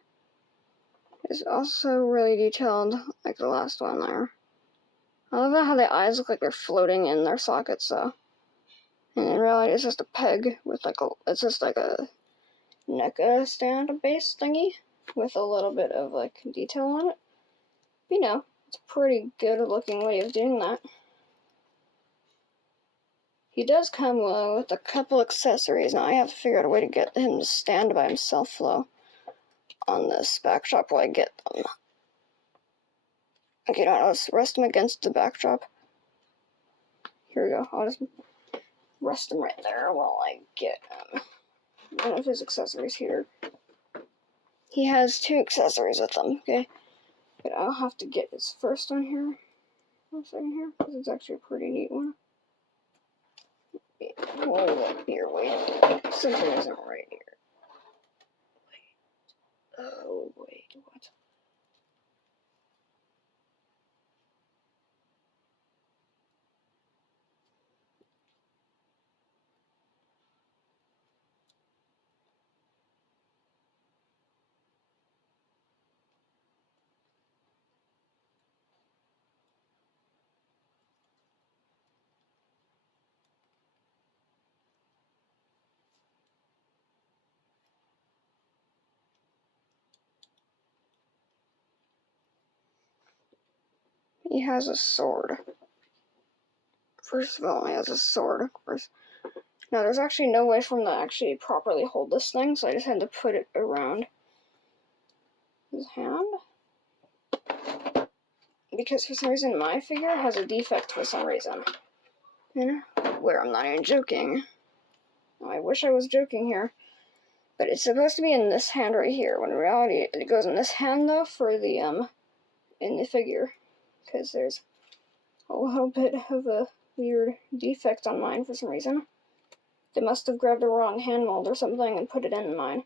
is also really detailed, like the last one there. I love how the eyes look like they're floating in their sockets, though. And in reality, it's just a peg with it's just like a NECA stand base thingy with a little bit of, like, detail on it. But, you know, it's a pretty good looking way of doing that. He does come with a couple accessories. Now I have to figure out a way to get him to stand by himself, though, on this backdrop while I get them. Okay, now let's rest him against the backdrop. Here we go. I'll just rest him right there while I get one of his accessories here. He has 2 accessories with him, okay? But I'll have to get his first one here. 1 second here, because it's actually a pretty neat one. Hold up here, wait. Something isn't right here. Wait. Oh, wait, what? He has a sword. First of all, he has a sword, of course. Now, there's actually no way for him to actually properly hold this thing, so I just had to put it around his hand. Because for some reason, my figure has a defect for some reason. You know? Where I'm not even joking. I wish I was joking here. But it's supposed to be in this hand right here, when in reality it goes in this hand though for the, in the figure. Because there's a little bit of a weird defect on mine for some reason. They must have grabbed the wrong hand mold or something and put it in mine.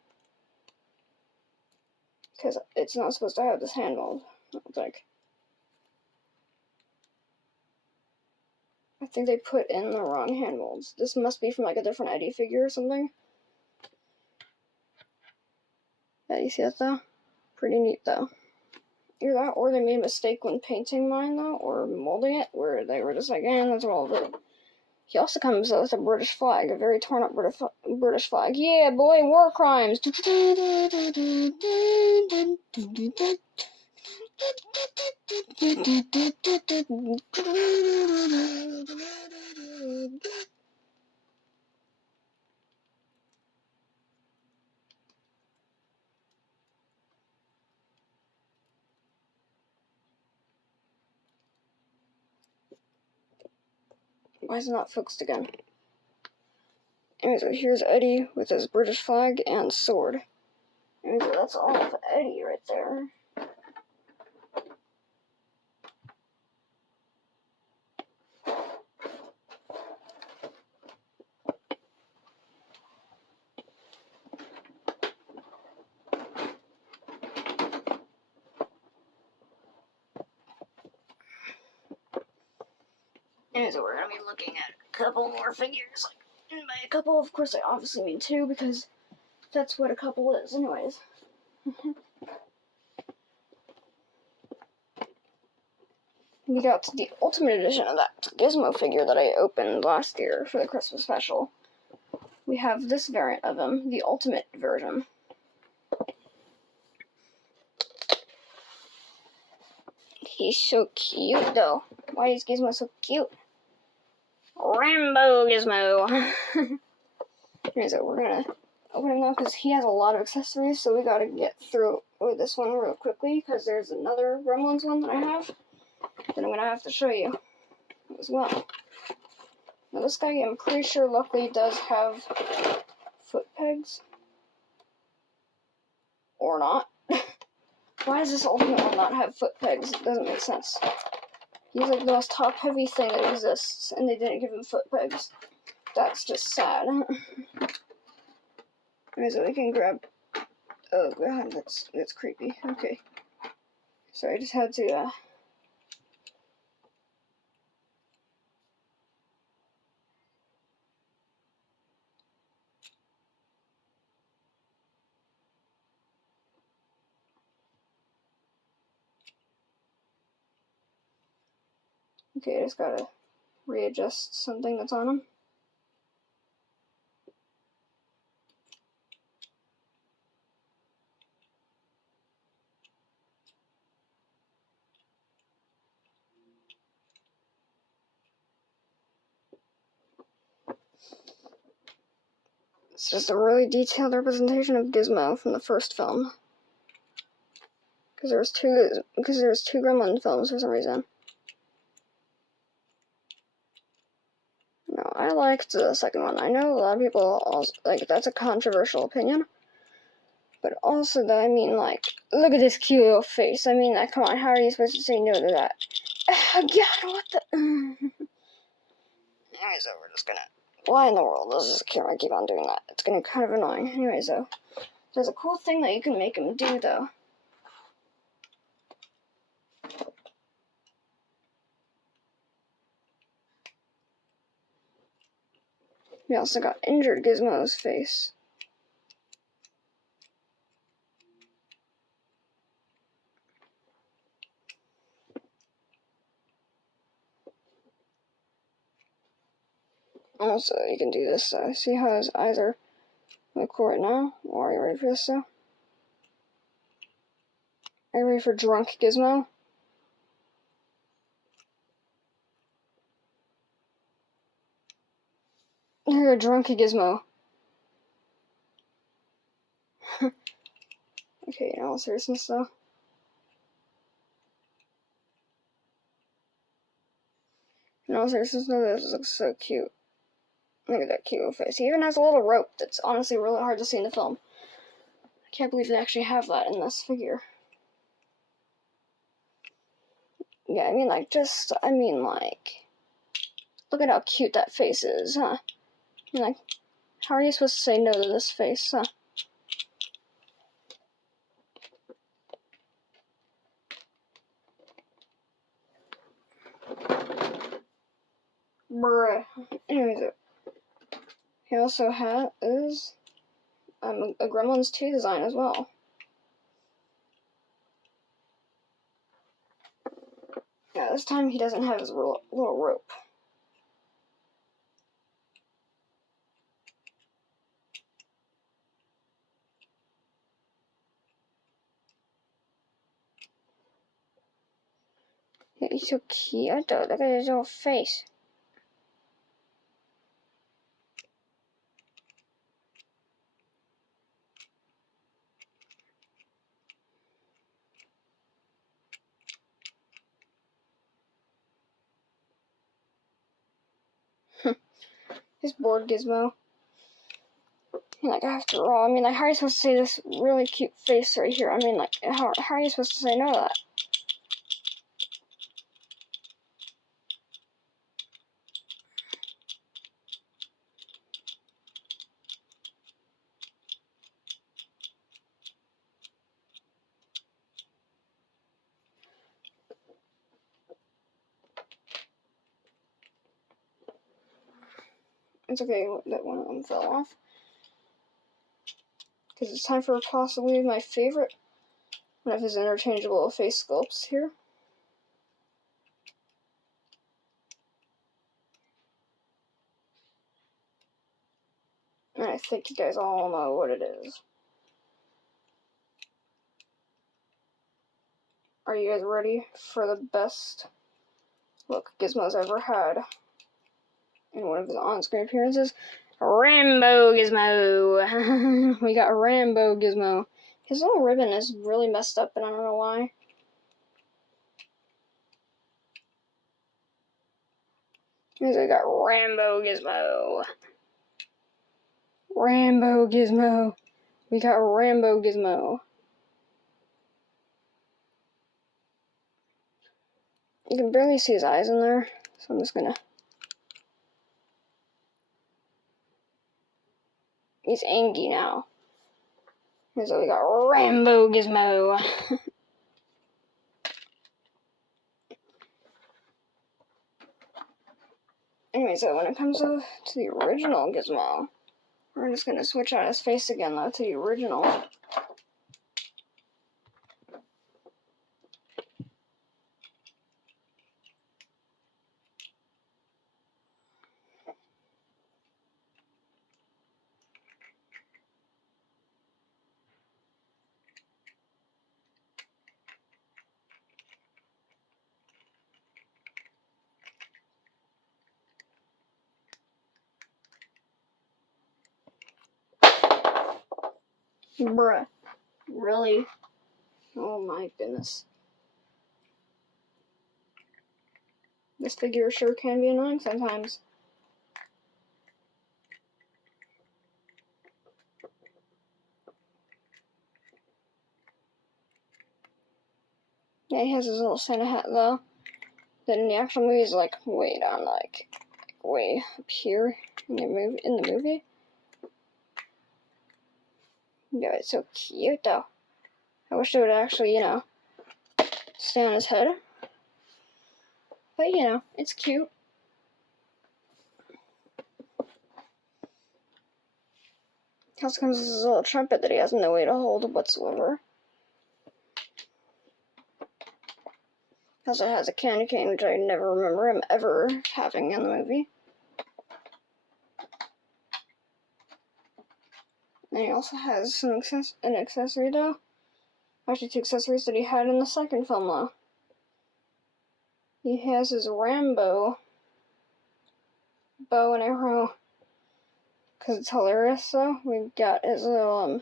Because it's not supposed to have this hand mold. Like, I think they put in the wrong hand molds. This must be from like a different Eddie figure or something. Yeah, you see that though? Pretty neat though. Either that or they made a mistake when painting mine though, or molding it, where they were just like, that's all of it. He also comes with a British flag, a very torn up British flag. Yeah, boy, war crimes! Why is it not focused again? Anyway, so here's Eddie with his British flag and sword. Anyway, so that's all of Eddie right there. Anyway, so we're gonna be looking at a couple more figures. And by a couple, of course, I obviously mean two, because that's what a couple is, anyways. We got the Ultimate Edition of that Gizmo figure that I opened last year for the Christmas special. We have this variant of him, the Ultimate version. He's so cute, though. Why is Gizmo so cute? Rambo Gizmo! Anyway, so we're gonna open him now because he has a lot of accessories, so we gotta get through with this one real quickly because there's another Gremlins one that I have that I'm gonna have to show you as well. Now this guy, I'm pretty sure, luckily does have foot pegs. Or not. Why does this Ultimate one not have foot pegs? It doesn't make sense. He's like the most top-heavy thing that exists, and they didn't give him foot pegs. That's just sad. So we can grab... Oh god, that's creepy. Okay. So I just had to, Okay, I just gotta readjust something that's on him. It's just a really detailed representation of Gizmo from the first film. Because there's two Gremlin films for some reason. No, I liked the second one. I know a lot of people also, like, that's a controversial opinion. But also, I mean, like, look at this cute little face. I mean, come on, how are you supposed to say no to that? God, what the... Anyway, so we're just gonna... Why in the world does this camera keep on doing that? It's getting kind of annoying. Anyway, so there's a cool thing that you can make him do, though. We also got injured Gizmo's face. Also, you can do this, see how his eyes are like cool right now? Well, are you ready for this, though? Are you ready for drunk Gizmo? You're a drunky Gizmo. Okay, in all seriousness, though. In all seriousness, though, this looks so cute. Look at that cute face. He even has a little rope that's honestly really hard to see in the film. Can't believe they actually have that in this figure. Yeah, I mean, like, look at how cute that face is, huh? I mean, like, how are you supposed to say no to this face, huh? Bruh. Anyways, he also has a Gremlins 2 design as well. Yeah, this time he doesn't have his little rope. Yeah, he's so cute though. Look at his little face. His board gizmo. And like, after all, I mean, like, how are you supposed to say this really cute face right here? I mean, like, how are you supposed to say no to that? It's okay that one of them fell off. Because it's time for possibly my favorite one of his interchangeable face sculpts here. And I think you guys all know what it is. Are you guys ready for the best look Gizmo's ever had in one of his on-screen appearances? Rambo Gizmo! We got Rambo Gizmo. His little ribbon is really messed up, and I don't know why. Because we got Rambo Gizmo. Rambo Gizmo. We got Rambo Gizmo. You can barely see his eyes in there, so I'm just gonna... He's angry now. And so we got Rambo Gizmo. Anyway, so when it comes to the original Gizmo, we're just gonna switch out his face again, though, to the original. Bruh. Really? Oh my goodness. This figure sure can be annoying sometimes. Yeah, he has his little Santa hat, though. That in the actual movie is, like, way down, like way up here in the movie. Yeah, it's so cute, though. I wish it would actually, stay on his head. But, it's cute. Also comes with his little trumpet that he has no way to hold whatsoever. Also has a candy cane, which I never remember him ever having in the movie. And he also has an accessory, though. Actually, two accessories that he had in the second film, though. He has his Rambo bow and arrow. Because it's hilarious, though. We've got his little,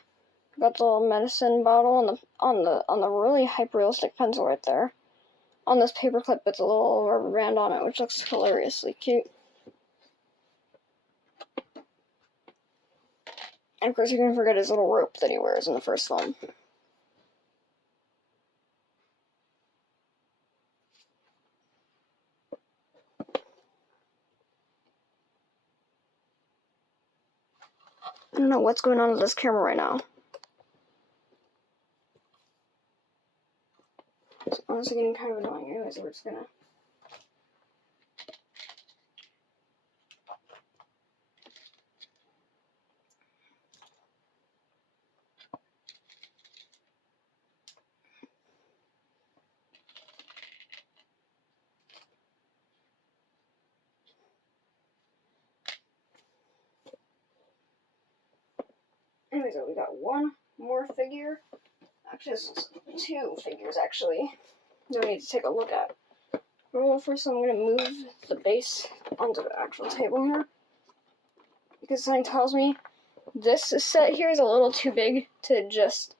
got the little medicine bottle on the really hyper-realistic pencil right there. On this paperclip, it's a little rubber band on it, which looks hilariously cute. And of course, you can forget his little rope that he wears in the first film. I don't know what's going on with this camera right now. It's honestly getting kind of annoying. Anyways, we're just gonna... Anyways, we got one more figure. Actually, this is 2 figures, actually, that we need to take a look at. Well, first I'm going to move the base onto the actual table here, because something tells me this set here is a little too big to just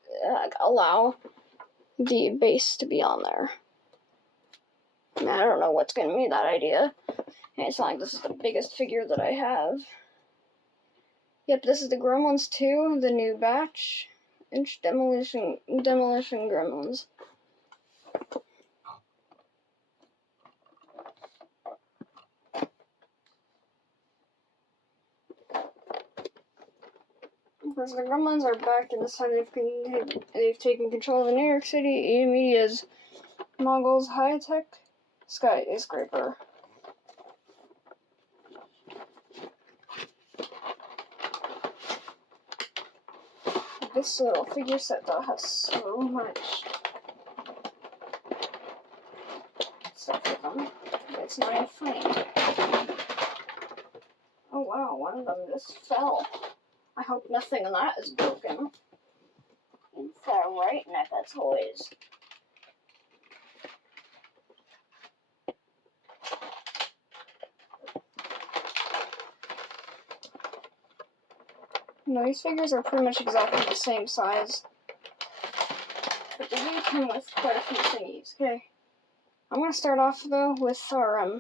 allow the base to be on there. Now, I don't know what's giving me that idea. And it's not like this is the biggest figure that I have. Yep, this is the Gremlins 2, the new batch. Demolition Gremlins. Of course, the Gremlins are back, and this time they've taken control of the New York City media's Moguls high-tech skyscraper. This little figure set, though, has so much stuff with them. It's not even funny. Oh wow, one of them just fell. I hope nothing of that is broken. And far right NECA toys. No, these figures are pretty much exactly the same size. But they do come with quite a few thingies. Okay. I'm gonna start off though with our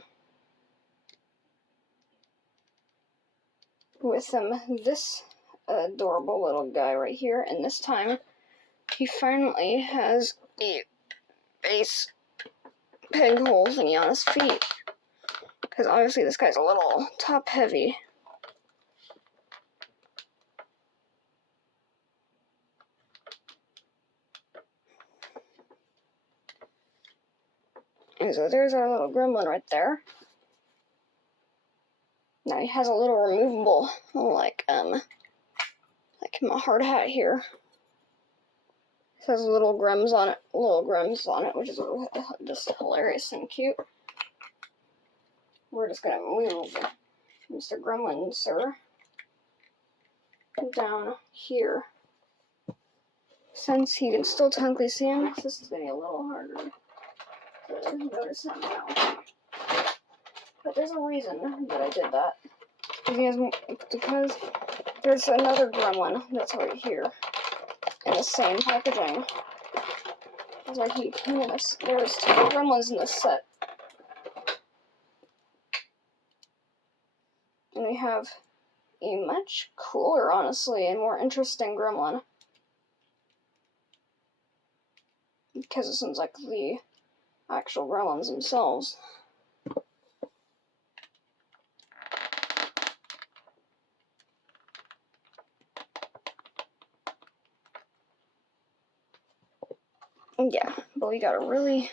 this adorable little guy right here, and this time he finally has a base peg hole thingy on his feet. Because obviously this guy's a little top heavy. And so there's our little gremlin right there. Now he has a little removable, like a hard hat here. It has little grems on it, which is just hilarious and cute. We're just gonna move Mr. Gremlin, sir, down here. Since you can still technically see him, this is gonna be a little harder to notice him now. But there's a reason that I did that. Because there's another gremlin that's right here in the same packaging. There's 2 gremlins in this set. And we have a much cooler, honestly, and more interesting gremlin. Because it sounds like the actual gremlins themselves. Yeah, but we got a really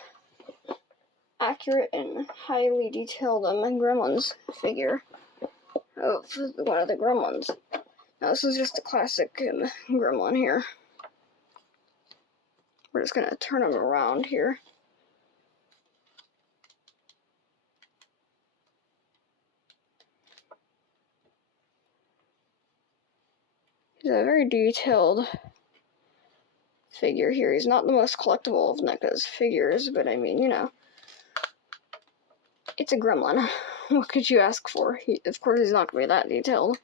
accurate and highly detailed Gremlins figure of one of the Gremlins. Now this is just a classic Gremlin here. We're just gonna turn him around here. He's a very detailed figure here. He's not the most collectible of NECA's figures, but I mean, you know, it's a gremlin. What could you ask for? Of course, he's not going to be that detailed.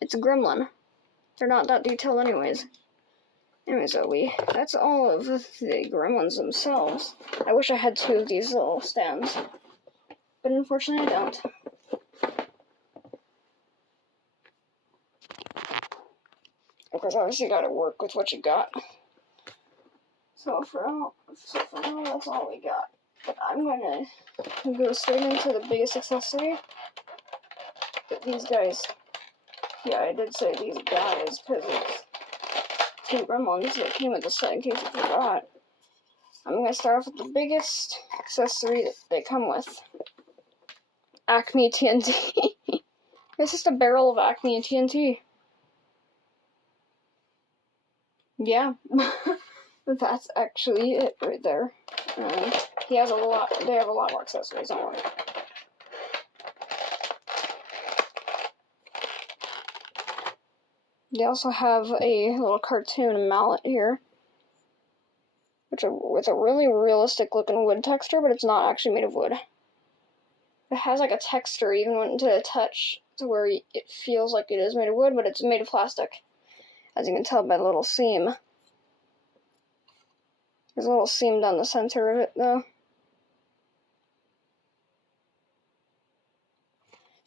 It's a gremlin. They're not that detailed anyways. Anyways, that's all of the gremlins themselves. I wish I had 2 of these little stands, but unfortunately I don't. because obviously you gotta work with what you got. So for now, that's all we got. But I'm gonna go straight into the biggest accessory. But these guys, yeah, I did say these guys because it's 2 gremlins that came with the set in case you forgot. I'm gonna start off with the biggest accessory that they come with. Acme TNT. It's just a barrel of Acme and TNT. Yeah. That's actually it right there. They have a lot more accessories, don't worry. They also have a little cartoon mallet here, with a really realistic looking wood texture, but it's not actually made of wood. It has like a texture even to the touch to where it feels like it is made of wood, but it's made of plastic. As you can tell by the little seam. There's a little seam down the center of it though.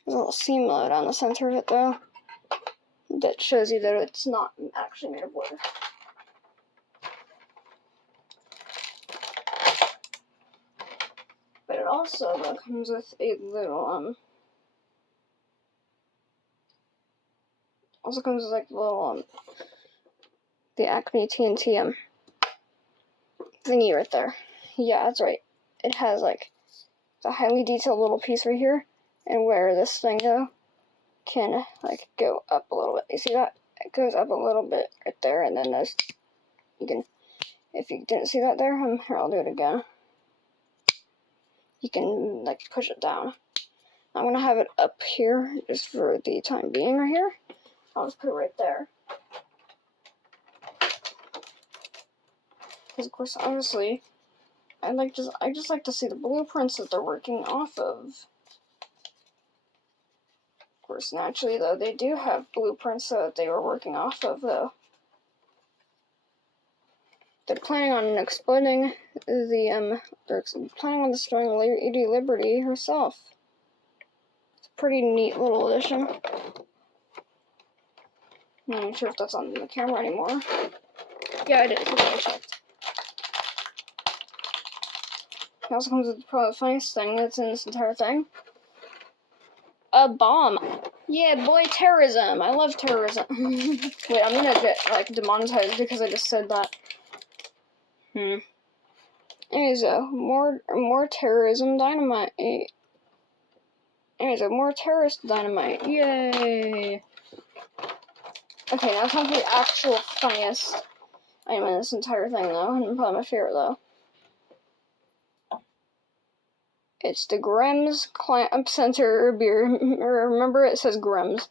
There's a little seam down the center of it though. That shows you that it's not actually made of wood. But it also comes with a little the Acme TNT thingy right there. Yeah, that's right. It has like a highly detailed little piece right here, and where this thing though can like go up a little bit. You see that? It goes up a little bit right there, and then there's if you didn't see that there, here I'll do it again. You can like push it down. I'm gonna have it up here just for the time being right here. I'll just put it right there. Because of course, honestly, I just like to see the blueprints that they're working off of. Of course, naturally though, they do have blueprints that they were working off of though. They're planning on exploding they're planning on destroying Lady Liberty herself. It's a pretty neat little addition. I'm not even sure if that's on the camera anymore. Yeah, it is. Okay, I checked. It also comes with probably the funniest thing that's in this entire thing. A bomb. Yeah, boy, terrorism. I love terrorism. Wait, I'm gonna get like demonetized because I just said that. Anyways, more terrorism dynamite. Anyways, more terrorist dynamite. Yay! Okay, now time for the actual funniest item in this entire thing, though, and probably my favorite, though. It's the Grimm's Clamp Center beer. Remember, it says Grimm's.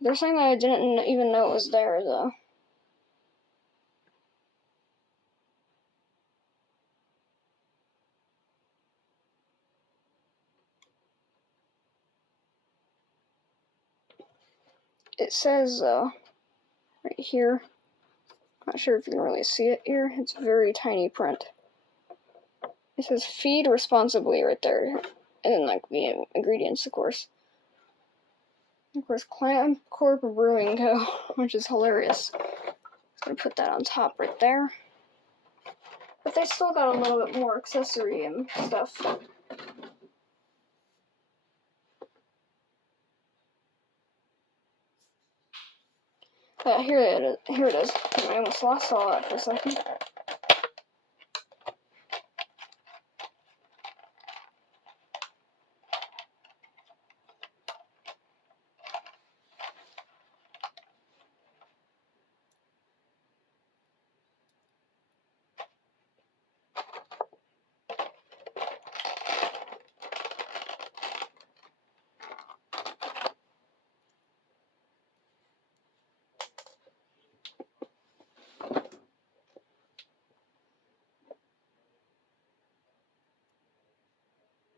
They're saying that I didn't even know it was there, though. It says, right here. Not sure if you can really see it here. It's very tiny print. It says feed responsibly right there. And then, like, the ingredients, of course. Of course, Clam Corp Brewing Co., which is hilarious. I'm gonna put that on top right there. But they still got a little bit more accessory and stuff. Here it is. I almost lost all that for a second.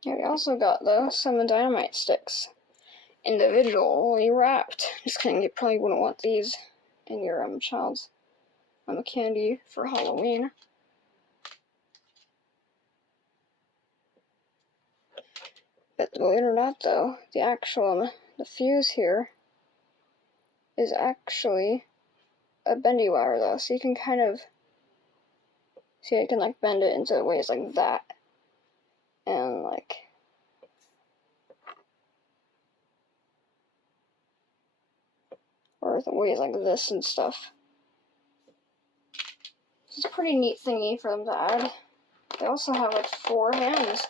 Yeah, we also got, though, some dynamite sticks. Individually wrapped. Just kidding, you probably wouldn't want these in your child's candy for Halloween. But believe it or not, though, the fuse here is actually a bendy wire though, so you can kind of see I can like bend it into ways like that, and like or ways like this and stuff. It's a pretty neat thingy for them to add. They also have like 4 hands,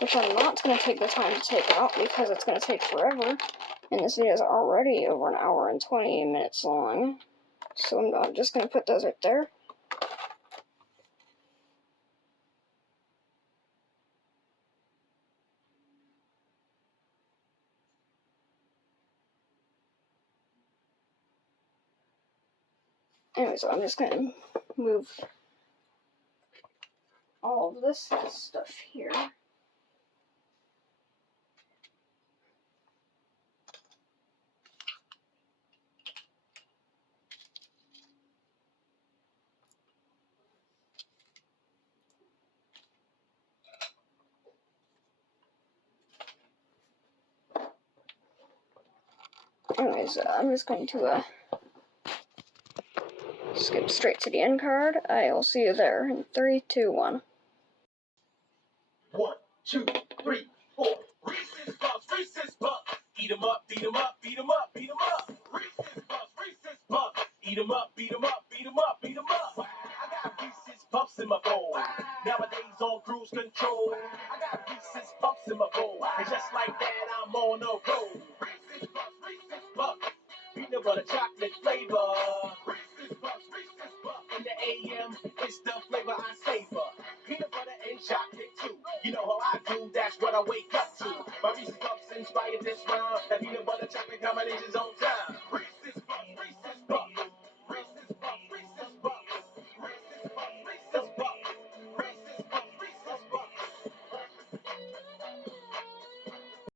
which I'm not going to take the time to take out because it's going to take forever. And this video is already over 1 hour and 20 minutes long. So I'm just going to put those right there. Anyway, so I'm just going to move all of this stuff here. Anyways, I'm just going to skip straight to the end card. I will see you there in 3, 2, 1. 1, 2, 3, 4. Reese's Puffs, Reese's Puffs. Eat 'em up, beat 'em up, beat 'em up, beat 'em up. Reese's Puffs, Reese's Puffs. Eat 'em up, beat 'em up, beat 'em up, beat 'em up. I got Reese's Puffs in my bowl. Nowadays on cruise control. I got Reese's Puffs in my bowl. And just like that, I'm on a roll. Reese's Puffs, Reese's Puffs. Peanut butter chocolate flavor. Reese's Puffs, Reese's Puffs. In the AM, it's the flavor I savor. Peanut butter and chocolate too. You know how I do, that's what I wake up to. My Reese's Puffs inspired this rhyme. That peanut butter chocolate combination's on